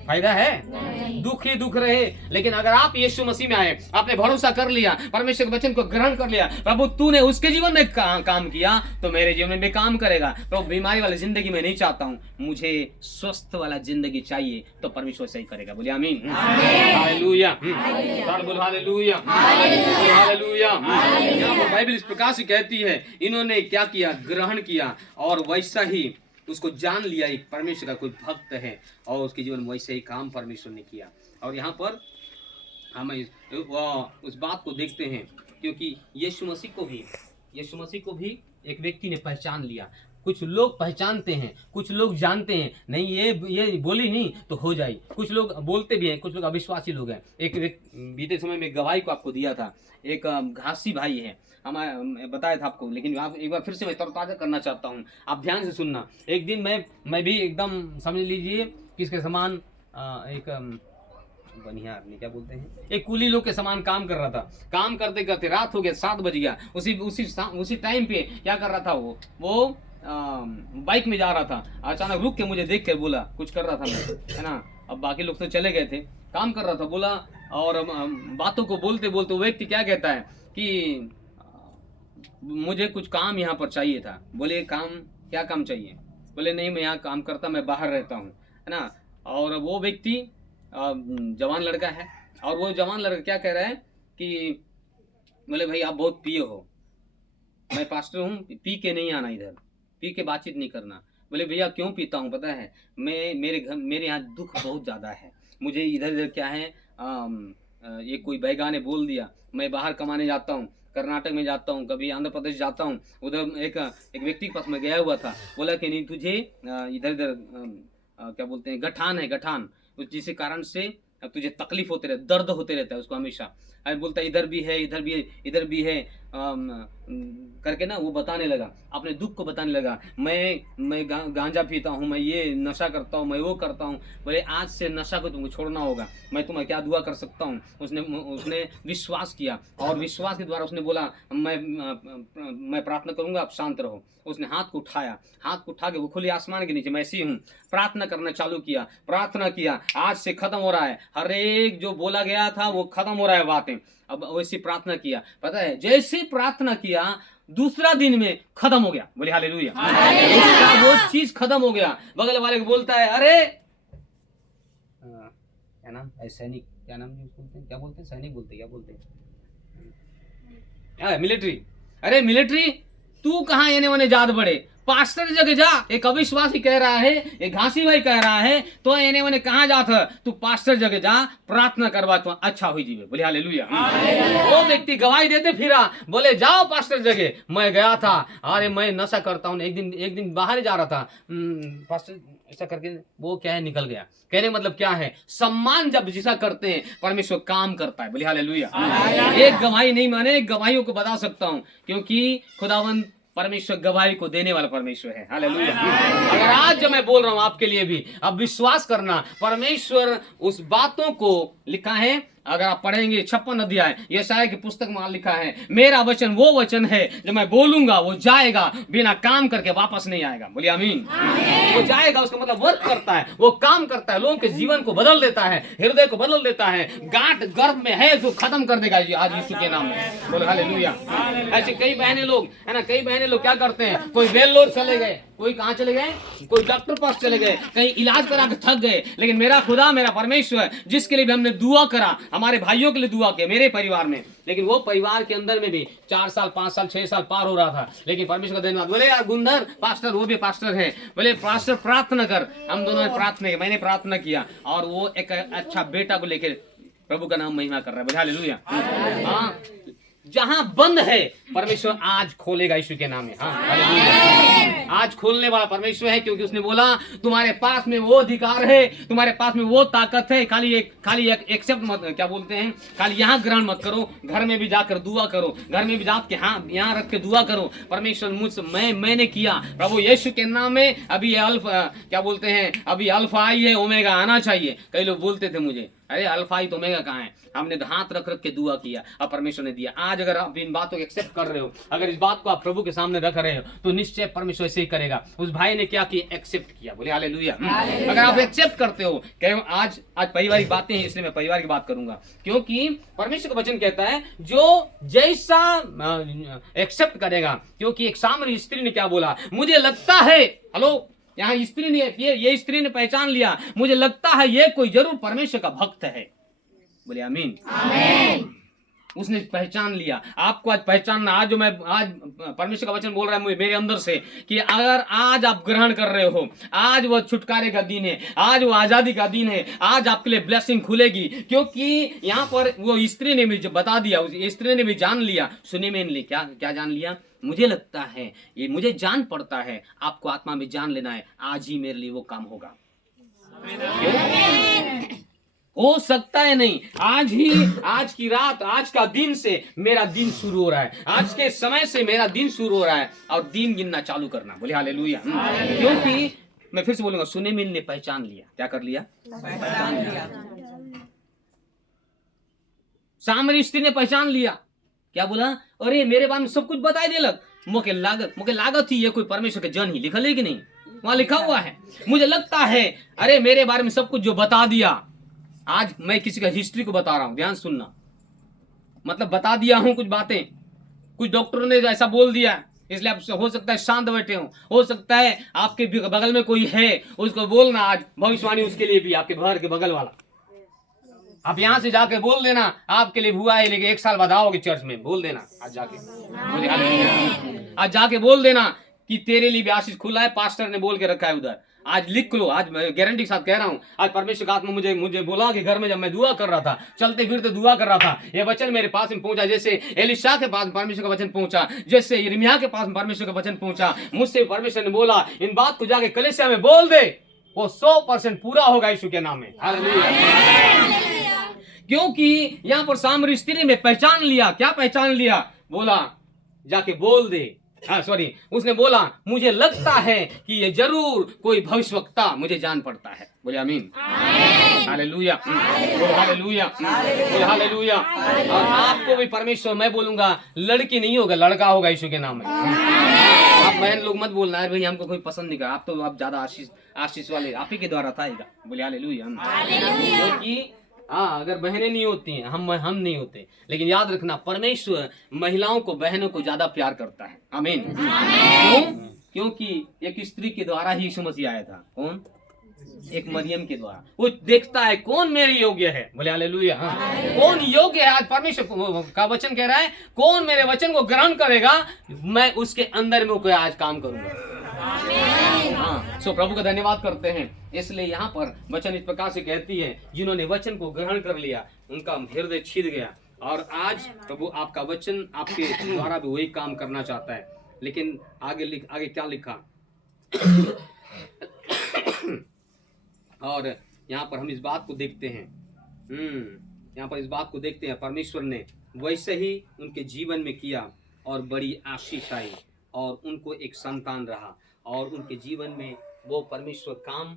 फायदा है? दुख ही दुख रहे। लेकिन अगर आप यीशु मसीह में आए, आपने भरोसा कर लिया, परमेश्वर के वचन को ग्रहण कर लिया, प्रभु तूने उसके जीवन में काम किया तो मेरे जीवन में भी काम करेगा। तो बीमारी वाली जिंदगी में नहीं चाहता हूँ, मुझे स्वस्थ वाला जिंदगी चाहिए, तो परमेश्वर सही करेगा। बोलिए आमीन। हालेलुया। हालेलुया। हालेलुया। यहाँ पर बाइबल इस प्रकार से कहती है, इन्होंने क्या किया? ग्रहण किया, और वैसा ही उसको जान लिया एक परमेश्वर का कोई भक्त है, और उसके जीवन में वैसे ही काम परमेश्वर ने किया। और यहाँ पर हम उस बात को देखते हैं, क्योंकि यीशु मसीह को भी एक व्यक्ति ने पहचान लिया। कुछ लोग पहचानते हैं, कुछ लोग जानते हैं, नहीं ये बोली नहीं तो हो जाए, कुछ लोग बोलते भी हैं, कुछ लोग अविश्वासी लोग हैं। एक बीते समय में गवाही को आपको दिया था, एक घासी भाई है, हमें बताया था आपको, लेकिन एक बार फिर से मैं तरोताजा करना चाहता हूँ, आप ध्यान से सुनना। एक दिन मैं भी एकदम समझ लीजिए किसके समान, एक बनिया आदमी क्या बोलते हैं, एक कुली लोग के समान काम कर रहा था। काम करते करते रात हो गया, 7 बज गया। उसी टाइम पे क्या कर रहा था, वो बाइक में जा रहा था, अचानक रुक के मुझे देख कर बोला, कुछ कर रहा था मैं, है ना। अब बाकी लोग तो चले गए थे, काम कर रहा था, बोला, और बातों को बोलते बोलते वो व्यक्ति क्या कहता है कि मुझे कुछ काम यहाँ पर चाहिए था। बोले काम, क्या काम चाहिए? बोले नहीं मैं यहाँ काम करता, मैं बाहर रहता हूँ, है ना। और वो व्यक्ति जवान लड़का है, और वो जवान लड़का क्या कह रहा है कि बोले भाई आप बहुत पिए हो, मैं पास्टर हूँ, पी के नहीं आना इधर, पी के बातचीत नहीं करना। बोले भैया क्यों पीता हूँ पता है, मेरे यहाँ दुख बहुत ज़्यादा है, मुझे इधर क्या है, ये कोई बैगा ने बोल दिया, मैं बाहर कमाने जाता हूँ, कर्नाटक में जाता हूँ, कभी आंध्र प्रदेश जाता हूँ, उधर एक व्यक्ति के पास में गया हुआ था, बोला कि नहीं तुझे इधर क्या बोलते हैं, गठान है, गठान, जिसके कारण से तुझे तकलीफ होते रहता, दर्द होते रहता है उसको हमेशा। अरे बोलता इधर भी है, इधर भी है, इधर भी है, करके ना वो बताने लगा, अपने दुख को बताने लगा, मैं गांजा पीता हूँ, मैं ये नशा करता हूँ, मैं वो करता हूँ। बोले आज से नशा को तुमको छोड़ना होगा, मैं तुम्हें क्या दुआ कर सकता हूँ। उसने विश्वास किया, और विश्वास के द्वारा उसने बोला मैं प्रार्थना करूंगा, आप शांत रहो। उसने हाथ को उठाया, हाथ को उठा के वो खुले आसमान के नीचे, मैं ऐसी हूँ, प्रार्थना करना चालू किया, प्रार्थना किया, आज से खत्म हो रहा है, हर एक जो बोला गया था वो खत्म हो रहा है बातें। अब वैसी प्रार्थना किया, पता है जैसे प्रार्थना किया दूसरा दिन में खत्म हो गया। बोले हालेलुया। वो चीज खत्म हो गया। बगल वाले को बोलता है अरे है ना, सैनिक, क्या नाम बोलते हैं, क्या बोलते हैं, सैनिक बोलते हैं, क्या बोलते हैं, मिलिट्री। अरे मिलिट्री, तू कहाँ एने वने जात बड़े, पास्टर जगह जा। एक अविश्वासी कह रहा है, एक घासी भाई कह रहा है, तो एने वने कहाँ जात है, तू पास्टर जगह जा, प्रार्थना करवा तो अच्छा हुई जीवे। बोले हालेलुया। वो व्यक्ति गवाही देते फिरा, बोले जाओ पास्टर जगह। मैं गया था, अरे मैं नशा करता हूँ, एक दिन बाहर जा रहा था, पास्टर ऐसा करके वो क्या है निकल गया। कहने का मतलब क्या है, सम्मान जब जिसा करते हैं परमेश्वर काम करता है। बोले हालेलुया। एक गवाही नहीं माने, एक गवाहियों को बता सकता हूँ, क्योंकि खुदावंद परमेश्वर गवाही को देने वाला परमेश्वर है। हालेलुया। अगर आज जब मैं बोल रहा हूं आपके लिए भी, अब विश्वास करना, परमेश्वर उस बातों को लिखा है। अगर आप पढ़ेंगे 56 अध्याय यशायाह की पुस्तक में लिखा है, मेरा वचन वो वचन है जो मैं बोलूंगा वो जाएगा, बिना काम करके वापस नहीं आएगा। बोलिए आमीन। वो जाएगा, उसका मतलब वर्क करता है, वो काम करता है, लोगों के जीवन को बदल देता है, हृदय को बदल देता है। गांठ गर्भ में है जो खत्म कर देगा आज यीशु के नाम में। बोले हालेलुया। ऐसे कई बहनें लोग है ना, कई बहनें लोग क्या करते हैं, कोई वेल्लोर चले गए, कोई कहाँ चले गए, कोई डॉक्टर पास चले गए, कहीं इलाज करा के थक गए। लेकिन मेरा खुदा, मेरा परमेश्वर, जिसके लिए भी हमने दुआ करा, हमारे भाइयों के लिए दुआ किया, मेरे परिवार में, लेकिन वो परिवार के अंदर में भी 4 साल 5 साल 6 साल पार हो रहा था, लेकिन परमेश्वर का धन्यवाद। बोले यार गुंदर पास्टर, वो भी पास्टर है, बोले पास्टर प्रार्थना कर। हम दोनों ने प्रार्थना की, मैंने प्रार्थना किया, और वो एक अच्छा बेटा को लेकर प्रभु का नाम महिमा कर रहा है। बोले हालेलुया। हाँ, जहां बंद है परमेश्वर आज खोलेगा यीशु के नाम में। हाँ, हालेलुया। आज खोलने वाला परमेश्वर है, क्योंकि उसने बोला तुम्हारे पास में वो अधिकार है, तुम्हारे पास में वो ताकत है, खाली एक एक्सेप्ट मत, क्या बोलते हैं, खाली यहाँ ग्रहण मत करो, घर में भी जाकर दुआ करो, घर में भी जाके हाँ यहाँ रख के दुआ करो। परमेश्वर मुझसे मैंने किया प्रभु यीशु के नाम में। अभी अल्फा, क्या बोलते हैं, अभी अल्फा आई है, ओमेगा आना चाहिए। कई लोग बोलते थे मुझे, अरे अल्फा तो ओमेगा कहाँ है। हमने हाथ रख के दुआ किया और परमेश्वर ने दिया। आज अगर आप इन बातों को एक्सेप्ट कर रहे हो, अगर इस बात को आप प्रभु के सामने रख रहे हो, तो निश्चय परमेश्वर ऐसे ही करेगा। उस भाई ने क्या किया, एक्सेप्ट किया। बोले हालेलुया। अगर आप एक्सेप्ट करते हो, आज पारिवारिक बातें हैं, इसलिए मैं परिवार की बात करूंगा, क्योंकि परमेश्वर का वचन कहता है जो जैसा एक्सेप्ट करेगा। क्योंकि एक सामरी स्त्री ने क्या बोला, मुझे लगता है, हेलो, यहाँ स्त्री ने ये स्त्री ने पहचान लिया, मुझे लगता है ये कोई जरूर परमेश्वर का भक्त है। बोले आमीन। उसने पहचान लिया। आपको आज पहचानना, आज परमेश्वर का वचन बोल रहा है मेरे अंदर से, कि अगर आज आप ग्रहण कर रहे हो, आज वो छुटकारे का दिन है, आज वो आजादी का दिन है, आज आपके लिए ब्लेसिंग खुलेगी। क्योंकि यहाँ पर वो स्त्री ने भी बता दिया, उस स्त्री ने भी जान लिया। सुनिए मैंने लिए क्या जान लिया, मुझे लगता है, ये मुझे जान पड़ता है, आपको आत्मा में जान लेना है, आज ही मेरे लिए वो काम होगा। हो सकता है नहीं, आज ही, आज की रात, आज का दिन से मेरा दिन शुरू हो रहा है, आज के समय से मेरा दिन शुरू हो रहा है, और दिन गिनना चालू करना। बोले हालेलुया। क्योंकि मैं फिर से बोलूंगा, सुने मिल ने पहचान लिया। क्या कर लिया, पहचान लिया। सामरी स्त्री ने पहचान लिया। क्या बोला, अरे मेरे बारे में सब कुछ बताई देलक, मोके लागत ही ये कोई परमेश्वर के जन ही लिखल है कि नहीं, वहां लिखा हुआ है। मुझे लगता है, अरे मेरे बारे में सब कुछ जो बता दिया। आज मैं किसी का हिस्ट्री को बता रहा हूं, ध्यान सुनना, मतलब बता दिया हूं कुछ बातें, कुछ डॉक्टरों ने ऐसा बोल दिया, इसलिए आप हो सकता है शांत बैठे हो सकता है आपके बगल में कोई है, उसको बोलना आज भविष्यवाणी उसके लिए भी, आपके घर के बगल वाला, आप यहां से जाके बोल देना, आपके लिए हुआ है, लेकिन 1 साल बाद आओगे चर्च में, बोल देना आज जाके, आज जाके बोल देना कि तेरे लिए भी आशीष खुला है, पास्टर ने बोल के रखा है उधर। आज लिख लो, आज मैं गारंटी के साथ कह रहा हूं, आज परमेश्वर का आत्मा मुझे बोला कि घर में जब मैं दुआ कर रहा था, चलते फिरते दुआ कर रहा था, ये वचन मेरे पास में पहुंचा, जैसे एलिशा के पास परमेश्वर का वचन पहुंचा, जैसे यिर्मयाह के पास परमेश्वर का वचन पहुंचा। मुझसे परमेश्वर ने बोला, इन बात को जाके कलीसिया में बोल दे, वो 100% पूरा होगा यीशु के नाम में। हालेलुया। क्योंकि यहाँ पर सामरी स्त्री ने पहचान लिया। क्या पहचान लिया, बोला जाके बोल दे, हाँ सॉरी, उसने बोला मुझे लगता है कि ये जरूर कोई भविष्यवक्ता मुझे जान पड़ता है। बोले आमीन। Hallelujah, hallelujah, hallelujah. और आपको भी परमेश्वर, मैं बोलूंगा लड़की नहीं होगा, लड़का होगा यीशु के नाम में। आप बहन लोग मत बोलना है भाई हमको कोई पसंद नहीं कर, आप तो आप ज्यादा आशीष वाले, आप ही के द्वारा था। बोले हालेलुया। क्योंकि हाँ, अगर बहनें नहीं होती हैं, हम नहीं होते, लेकिन याद रखना परमेश्वर महिलाओं को, बहनों को ज्यादा प्यार करता है। आमीन। क्यों? क्योंकि एक स्त्री के द्वारा ही यीशु मसीह आया था। कौन? एक मरियम के द्वारा। वो देखता है कौन मेरे योग्य है, बोले हालेलुया। कौन योग्य है? आज परमेश्वर का वचन कह रहा है कौन मेरे वचन को ग्रहण करेगा, मैं उसके अंदर में कोई आज काम करूंगा। हाँ, सो प्रभु का धन्यवाद करते हैं। इसलिए यहाँ पर वचन इस प्रकार से कहती है, जिन्होंने वचन को ग्रहण कर लिया उनका हृदय छिद गया। और आज प्रभु आपका वचन आपके द्वारा भी वही काम करना चाहता है। लेकिन आगे क्या लिखा और यहाँ पर हम इस बात को देखते हैं, यहाँ पर इस बात को देखते हैं, परमेश्वर ने वैसे ही उनके जीवन में किया और बड़ी आशीष आई और उनको एक संतान रहा और उनके जीवन में वो परमेश्वर काम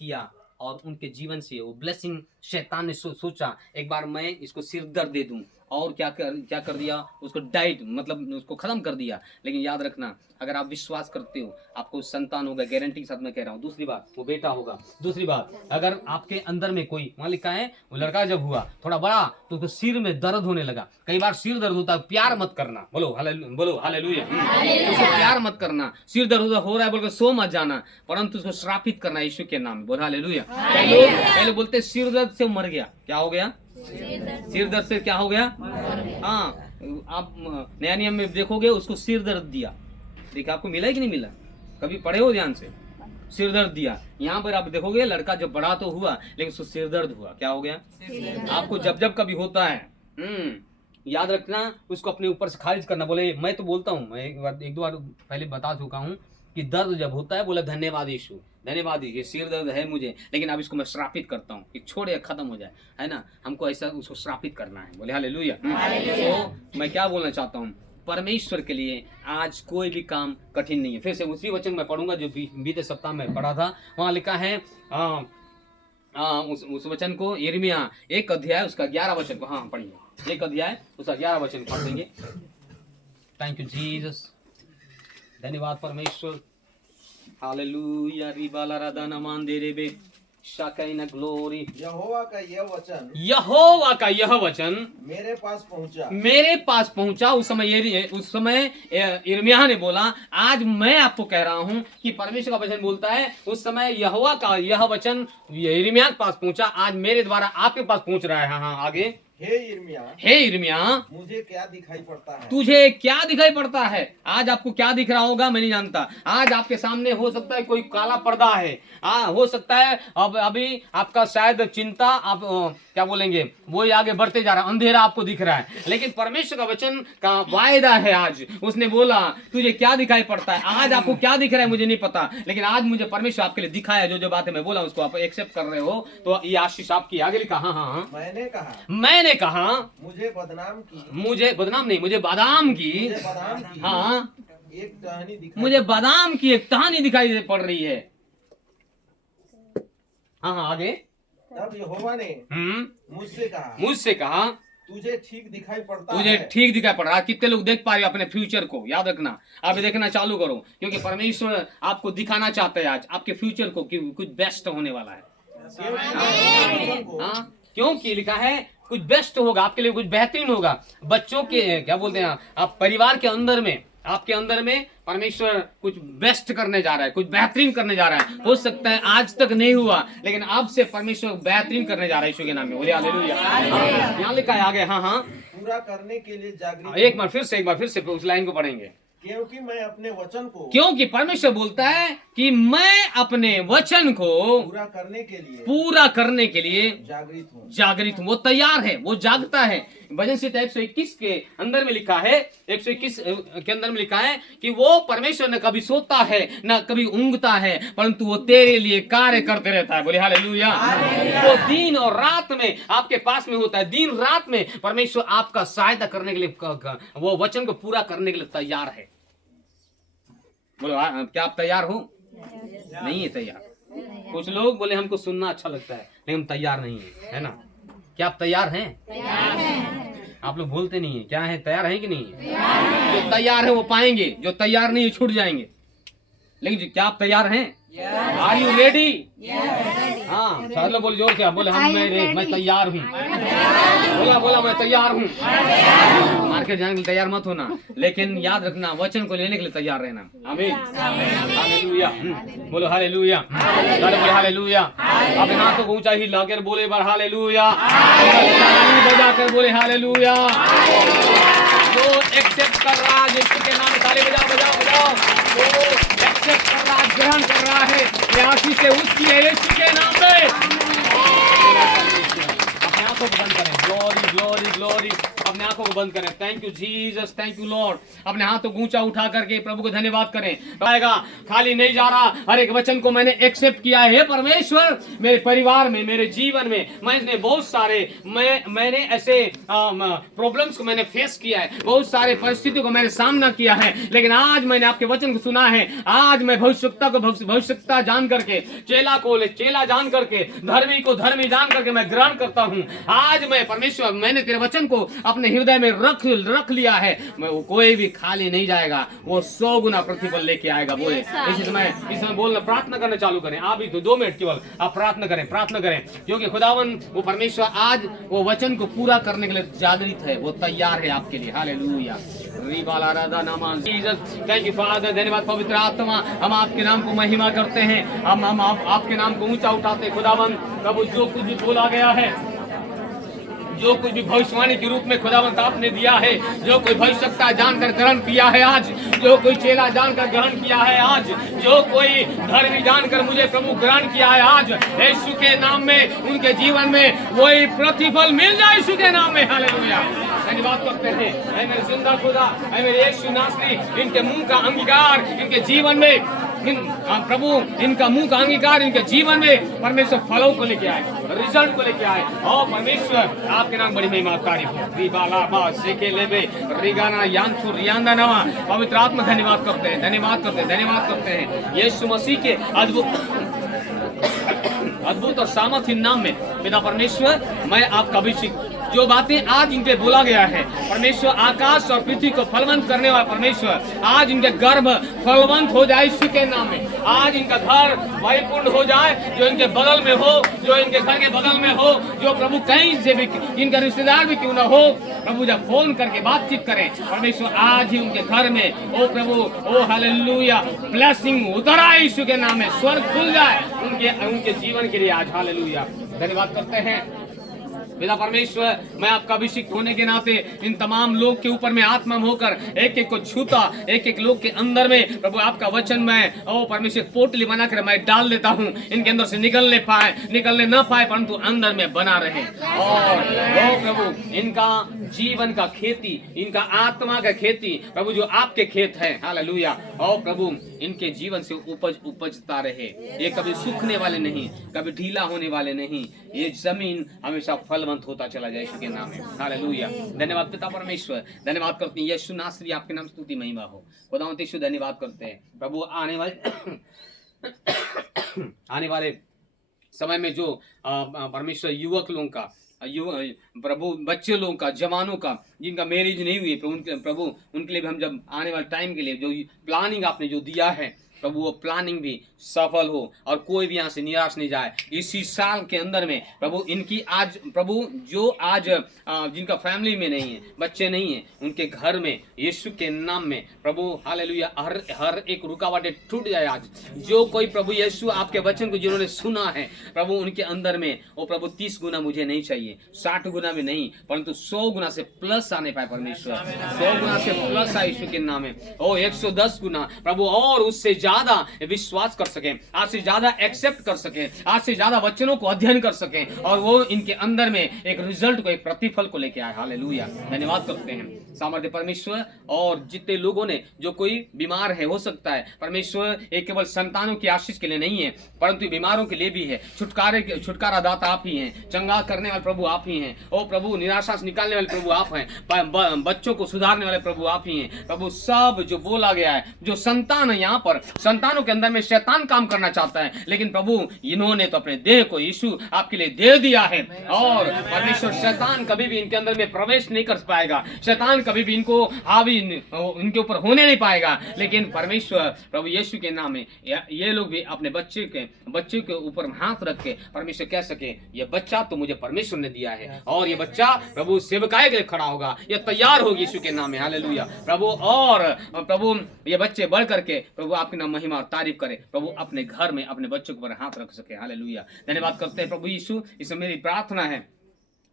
किया और उनके जीवन से वो ब्लेसिंग। शैतान ने सोचा एक बार मैं इसको सिर दर्द दे दूं और क्या कर दिया, उसको डाइट मतलब उसको खत्म कर दिया। लेकिन याद रखना, अगर आप विश्वास करते हो आपको संतान होगा, गारंटी के साथ मैं कह रहा हूँ। दूसरी बात, वो बेटा होगा। दूसरी बात, अगर आपके अंदर में कोई, वहाँ लिखा है वो लड़का जब हुआ थोड़ा बड़ा तो उसको सिर में दर्द होने लगा। कई बार सिर दर्द होता है, प्यार मत करना, बोलो हालेलुया। उसको प्यार मत करना। सिर दर्द हो रहा है बोलकर सो मत जाना, परंतु उसको श्रापित करना यीशु के नाम में, बोलो हालेलुया। पहले बोलते सिर दर्द से मर गया, क्या हो गया? सिर दर्द से क्या हो गया? हाँ, आप नया नियम में देखोगे उसको सिर दर्द दिया। देखिए आपको मिला है कि नहीं मिला? कभी पढ़े हो ध्यान से? सिर दर्द दिया। यहाँ पर आप देखोगे लड़का जब बड़ा तो हुआ लेकिन उसको सिर दर्द हुआ। क्या हो गया? आपको जब कभी होता है याद रखना, उसको अपने ऊपर से खारिज करना। बोले मैं तो बोलता हूँ, मैं एक दो बार पहले बता चुका हूँ कि दर्द जब होता है बोला धन्यवाद यीशु, धन्यवाद ये सिर दर्द है मुझे, लेकिन अब इसको मैं श्रापित करता हूँ कि छोड़े खत्म हो जाए, है ना। हमको ऐसा उसको श्रापित करना है, बोले हालेलुया। तो मैं क्या बोलना चाहता हूँ, परमेश्वर के लिए आज कोई भी काम कठिन नहीं है। फिर से उसी वचन में पढ़ूंगा जो बीते सप्ताह में पढ़ा था। वहाँ लिखा है उस वचन को, यिर्मयाह 1 अध्याय उसका 11 वचन को, हाँ पढ़िए, 1 अध्याय उसका 11 वचन पढ़ देंगे। थैंक यू जीसस, धन्यवाद परमेश्वर, हालेलुया। रिबाला राधा नमान दे रेबे शाकैना ग्लोरी। यहोवा का यह वचन मेरे पास पहुंचा। उस समय यिर्मयाह ने बोला, आज मैं आपको कह रहा हूं कि परमेश्वर का वचन बोलता है, उस समय यहोवा का यह वचन यिर्मयाह के पास पहुंचा, आज मेरे द्वारा आपके पास पहुंच रहा है। हाँ आगे, हे यिर्मयाह मुझे क्या दिखाई पड़ता है? तुझे क्या दिखाई पड़ता है? आज आपको क्या दिख रहा होगा मैं नहीं जानता। आज आपके सामने हो सकता है कोई काला पर्दा है, हो सकता है अब अभी आपका शायद चिंता, आप क्या बोलेंगे, वो आगे बढ़ते जा रहा है, अंधेरा आपको दिख रहा है। लेकिन परमेश्वर का वचन का वायदा है, आज उसने बोला तुझे क्या दिखाई पड़ता है। आज आपको क्या दिख रहा है मुझे नहीं पता, लेकिन आज मुझे परमेश्वर आपके लिए दिखाया। जो बातें मैं बोला उसको आप एक्सेप्ट कर रहे हो तो ये आशीष आपकी। आगे लिखा, हाँ मैंने कहा मुझे बदनाम नहीं, मुझे बादाम की हाँ एक टहनी दिखाई, मुझे बादाम की एक टहनी दिखाई पड़ रही है। हाँ आगे, तब यहोवा ने मुझसे कहा तुझे ठीक दिखाई पड़ रहा है। कितने लोग देख पा रहे हो अपने फ्यूचर को? याद रखना, आप देखना चालू करो, क्योंकि परमेश्वर आपको दिखाना चाहते हैं आज आपके फ्यूचर को कि कुछ बेस्ट होने वाला है। हाँ, क्योंकि लिखा है कुछ बेस्ट होगा आपके लिए, कुछ बेहतरीन होगा। बच्चों के क्या बोलते हैं आप, परिवार के अंदर में, आपके अंदर में परमेश्वर कुछ बेस्ट करने जा रहा है, कुछ बेहतरीन करने जा रहा है। हो सकता है आज तक नहीं हुआ, लेकिन अब से परमेश्वर बेहतरीन करने जा रहा है यीशु के नाम में, बोलिए हालेलुया। यहाँ लिखा है आगे, हाँ पूरा करने के लिए जागृत। एक बार फिर से उस लाइन को पढ़ेंगे। क्योंकि मैं अपने वचन को, क्योंकि परमेश्वर बोलता है कि मैं अपने वचन को पूरा करने के लिए जागृत हूँ। वो तैयार है, वो जागता है। भजन संहिता 121 के अंदर में लिखा है, 121 के अंदर में लिखा है कि वो परमेश्वर न कभी सोता है न कभी ऊंघता है, परंतु वो तेरे लिए कार्य करते रहता है, बोले हालेलुया। वो दिन और रात में आपके पास में होता है, दिन रात में परमेश्वर आपका सहायता करने के लिए, वो वचन को पूरा करने के लिए तैयार है। बोलो क्या आप तैयार हो? नहीं है तैयार। कुछ लोग बोले हमको सुनना अच्छा लगता है लेकिन हम तैयार नहीं है ना। क्या आप तैयार हैं? आप लोग बोलते नहीं है, क्या है, तैयार है कि नहीं? जो तैयार है वो पाएंगे, जो तैयार नहीं है छूट जाएंगे। लेकिन क्या आप तैयार हैं? Are you ready? हाँ, सारे लोग बोले जोर से, आप बोले मैं तैयार हूँ। बोला मैं तैयार हूँ। मार्केट जाने के लिए तैयार मत होना, लेकिन याद रखना वचन को लेने के लिए तैयार रहना। आमीन, हालेलुया, बोलो हालेलुया, बोलो हालेलुया। अपने हाथों को ऊंचा ही लाकर बोले बार हालेलुया, बजा कर बोले हालेलुया। जो एक्सेप्ट कर रहा है यीशु के नाम में, ताली बजाओ बजाओ बजाओ। वो एक्सेप्ट कर रहा है, ग्रहण कर रहा है, ये आशीष से उसकी है यीशु के नाम में। अपने आंखों को बंद करें, ग्लोरी ग्लोरी ग्लोरी, अपने आंखों को बंद करें। Thank you Jesus, thank you Lord. अपने हाथों को ऊंचा उठा करके प्रभु को धन्यवाद करें। आएगा खाली नहीं जा रहा, हर एक वचन को मैंने एक्सेप्ट किया है। परमेश्वर मेरे परिवार में, मेरे जीवन में मैंने बहुत सारे मैंने ऐसे प्रॉब्लम्स को मैंने फेस किया है, बहुत सारे परिस्थितियों को मैंने सामना किया है, लेकिन आज मैंने आपके वचन को सुना है। आज मैं भविष्यता को भविष्यता जान करके, चेला को चेला जान करके, धर्मी को धर्मी जान करके मैं ग्रहण करता हूँ। आज मैं परमेश्वर, मैंने तेरे वचन को अपने हृदय में रख लिया है। मैं कोई भी खाली नहीं जाएगा, वो 100 गुना प्रतिफल लेके आएगा। बोले इस समय बोलना, प्रार्थना करना चालू करें। आप भी 2 मिनट केवल आप प्रार्थना करें, प्रार्थना करें, क्योंकि खुदावन वो परमेश्वर आज वो वचन को पूरा करने के लिए जागृत है, वो तैयार है आपके लिए। हालेलुया, थैंक यू फादर, धन्यवाद पवित्र आत्मा। हम आपके नाम को महिमा करते हैं, हम आपके नाम को ऊंचा उठाते हैं। खुदावन प्रभु, जो कुछ भी बोला गया है, जो कुछ भी भविष्यवाणी के रूप में खुदावंत आपने दिया है, जो कोई भविष्यता जानकर ग्रहण किया है आज, जो कोई चेला जानकर ग्रहण किया है आज, जो कोई धर्मी जानकर मुझे प्रभु ग्रहण किया है आज, यीशु के नाम में उनके जीवन में वही प्रतिफल मिल जाए यीशु के नाम में। हालेलुया, धन्यवाद करते हैं ऐ मेरे जिंदा खुदा, ऐ मेरे यीशु नासरी। इनके मुंह का अंगीकार इनके जीवन में, प्रभु इनका मुंह का अंगीकार इनके जीवन में परमेश्वर फलों को लेके आए, रिजल्ट को लेके आए। और परमेश्वर आपके नाम बड़ी महिमा तारीफ हो। पवित्र आत्मा धन्यवाद करते हैं, धन्यवाद करते हैं, धन्यवाद करते हैं यीशु मसीह के अद्भुत और सामर्थ्य नाम में। पिता परमेश्वर, मैं आपका अभिषेक, जो बातें आज इनके बोला गया है परमेश्वर, आकाश और पृथ्वी को फलवंत करने वाला परमेश्वर, आज इनके गर्भ फलवंत हो जाए यीशु के नाम में। आज इनका घर परिपूर्ण हो जाए, जो इनके बगल में हो, जो इनके घर के बगल में हो, जो प्रभु कहीं से भी इनका रिश्तेदार भी क्यों ना हो, प्रभु जब फोन करके बातचीत करें परमेश्वर, आज ही उनके घर में ओ प्रभु, ओ हालेलुया, ब्लेसिंग उतर आए यीशु के नाम में, स्वर्ग खुल जाए उनके जीवन के लिए आज। हालेलुया, धन्यवाद करते हैं पिता परमेश्वर। मैं आपका अभिषेक होने के नाते इन तमाम लोग के ऊपर में आत्मा में होकर एक एक को छूता, एक एक लोग के अंदर में प्रभु आपका वचन में ओ परमेश्वर पोटली बनाकर मैं डाल देता हूँ। इनके अंदर से निकलने ना पाए, परंतु अंदर में बना रहे। और ओ प्रभु, इनका जीवन का खेती, इनका आत्मा का खेती प्रभु जो आपके खेत है, हालेलुया। और प्रभु इनके जीवन से उपजता रहे, ये कभी सूखने वाले नहीं, कभी ढीला होने वाले नहीं, ये जमीन हमेशा फलवंत होता चला जाए यीशु के नाम में। हालेलुया, धन्यवाद पिता परमेश्वर, धन्यवाद करते हैं यीशु नासरी, आपके नाम स्तुति महिमा हो। खुदावंत यीशु धन्यवाद करते हैं प्रभु। आने वाले समय में जो परमेश्वर युवक लोगों का, प्रभु बच्चे लोगों का, जवानों का जिनका मैरिज नहीं हुई प्रभु उनके लिए भी हम जब आने वाले टाइम के लिए जो प्लानिंग आपने जो दिया है प्रभु, वो प्लानिंग भी सफल हो और कोई भी यहाँ से निराश नहीं जाए इसी साल के अंदर में प्रभु। इनकी आज प्रभु जो आज जिनका फैमिली में नहीं है, बच्चे नहीं है, उनके घर में यीशु के नाम में प्रभु हालेलुया हर एक रुकावटें टूट जाए आज। जो कोई प्रभु यीशु आपके वचन को जिन्होंने सुना है प्रभु, उनके अंदर में वो प्रभु 30 गुना मुझे नहीं चाहिए, 60 गुना में नहीं, परंतु 100 गुना से प्लस आने पाए परमेश्वर, 100 गुना से प्लस आए यीशु के नाम में। ओ 110 गुना प्रभु, और उससे ज्यादा विश्वास कर सके, आज से ज्यादा एक्सेप्ट कर सके, आज से ज्यादा वचनों को अध्ययन कर सके, और वो इनके अंदर में एक रिजल्ट को, एक प्रतिफल को लेके आए। हालेलुया, धन्यवाद करते हैं सामर्थ्य परमेश्वर। और जितने लोगों ने, जो कोई बीमार है, हो सकता है परमेश्वर एक केवल संतानों की आशीष के लिए नहीं है, परंतु बीमारों के लिए भी है। छुटकारा दाता आप ही हैं, चंगा करने वाले प्रभु आप ही हैं। ओ प्रभु निराशा से निकालने वाले प्रभु आप हैं, बच्चों को सुधारने वाले प्रभु आप ही हैं। प्रभु सब जो बोला गया है, जो संतान है यहाँ पर, संतानों के अंदर में शैतान काम करना चाहता है, लेकिन प्रभु इन्होंने तो अपने देह को यीशु आपके लिए दे दिया है, और परमेश्वर शैतान कभी भी इनके अंदर में प्रवेश नहीं कर पाएगा, शैतान कभी भी इनको हावी इनके ऊपर होने नहीं पाएगा। लेकिन परमेश्वर प्रभु यीशु के नाम में ये लोग भी अपने बच्चे के ऊपर हाथ रख के परमेश्वर कह सके, ये बच्चा तो मुझे परमेश्वर ने दिया है, और ये बच्चा प्रभु सेवकाई के लिए खड़ा होगा, ये तैयार होगी यीशु के नाम में। हालेलुया प्रभु। और प्रभु ये बच्चे बढ़ करके प्रभु आपके नाम महिमा और तारीफ करे, प्रभु अपने घर में अपने बच्चों के ऊपर हाथ रख सके। हालेलुया। धन्यवाद करते हैं प्रभु यीशु। इसमें मेरी प्रार्थना है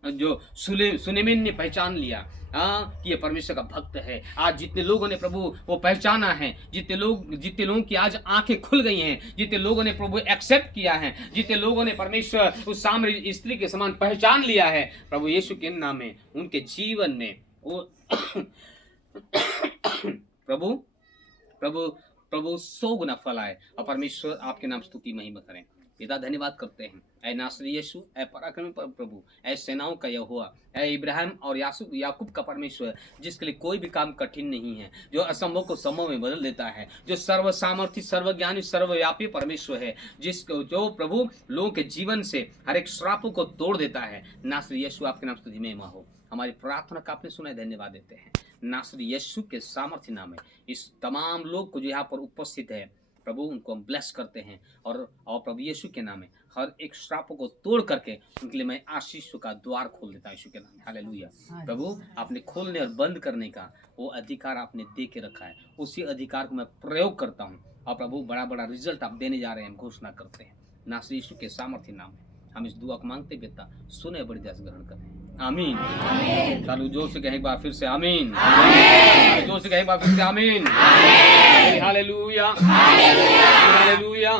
जो सुलेमान ने पहचान लिया कि ये परमेश्वर का भक्त है, आज जितने लोगों ने प्रभु वो पहचाना है, जितने लोगों की आज आंखें खुल गई हैं, जितने लोगों ने प्रभु एक्सेप्ट किया है, जितने लोगों ने परमेश्वर उस सामरी स्त्री के समान पहचान लिया है, प्रभु यीशु के नाम में उनके जीवन में वो प्रभु प्रभु प्रभु 100 गुना फल आए, और परमेश्वर आपके नाम स्तुति महिमा करें। पिता धन्यवाद करते हैं, ऐ नासरी यीशु, ऐ पराक्रमी प्रभु, ऐ सेनाओं का यहोवा, ऐ इब्राहिम और याकूब का परमेश्वर, जिसके लिए कोई भी काम कठिन नहीं है, जो असंभव को संभव में बदल देता है, जो सर्व सामर्थी सर्वज्ञानी सर्वव्यापी परमेश्वर है, जो प्रभु लोगों के जीवन से हर एक श्रापों को तोड़ देता है। नासरी यीशु आपके नाम स्तुति महिमा हो। हमारी प्रार्थना का आपने सुना, धन्यवाद देते हैं नासरी यीशु के सामर्थ्य नाम में। इस तमाम लोग को जो यहाँ पर उपस्थित है प्रभु, उनको हम ब्लेस करते हैं, और प्रभु यीशु के नाम में हर एक श्रापों को तोड़ करके उनके लिए मैं आशीष का द्वार खोल देता हूं यीशु के नाम में। हालेलुया। प्रभु आपने खोलने और बंद करने का वो अधिकार आपने दे के रखा है, उसी अधिकार को मैं प्रयोग करता हूँ, और प्रभु बड़ा बड़ा रिजल्ट आप देने जा रहे हैं, घोषणा करते हैं नासरी यीशु के सामर्थ्य नाम में। हम इस दुआ को मांगते बेटा, सुने बड़ी दया से ग्रहण करें। आमीन। चालू जोर से कहें एक बार फिर से आमीन। जोर से कहें एक बार फिर से आमीन। Hallelujah, hallelujah, hallelujah.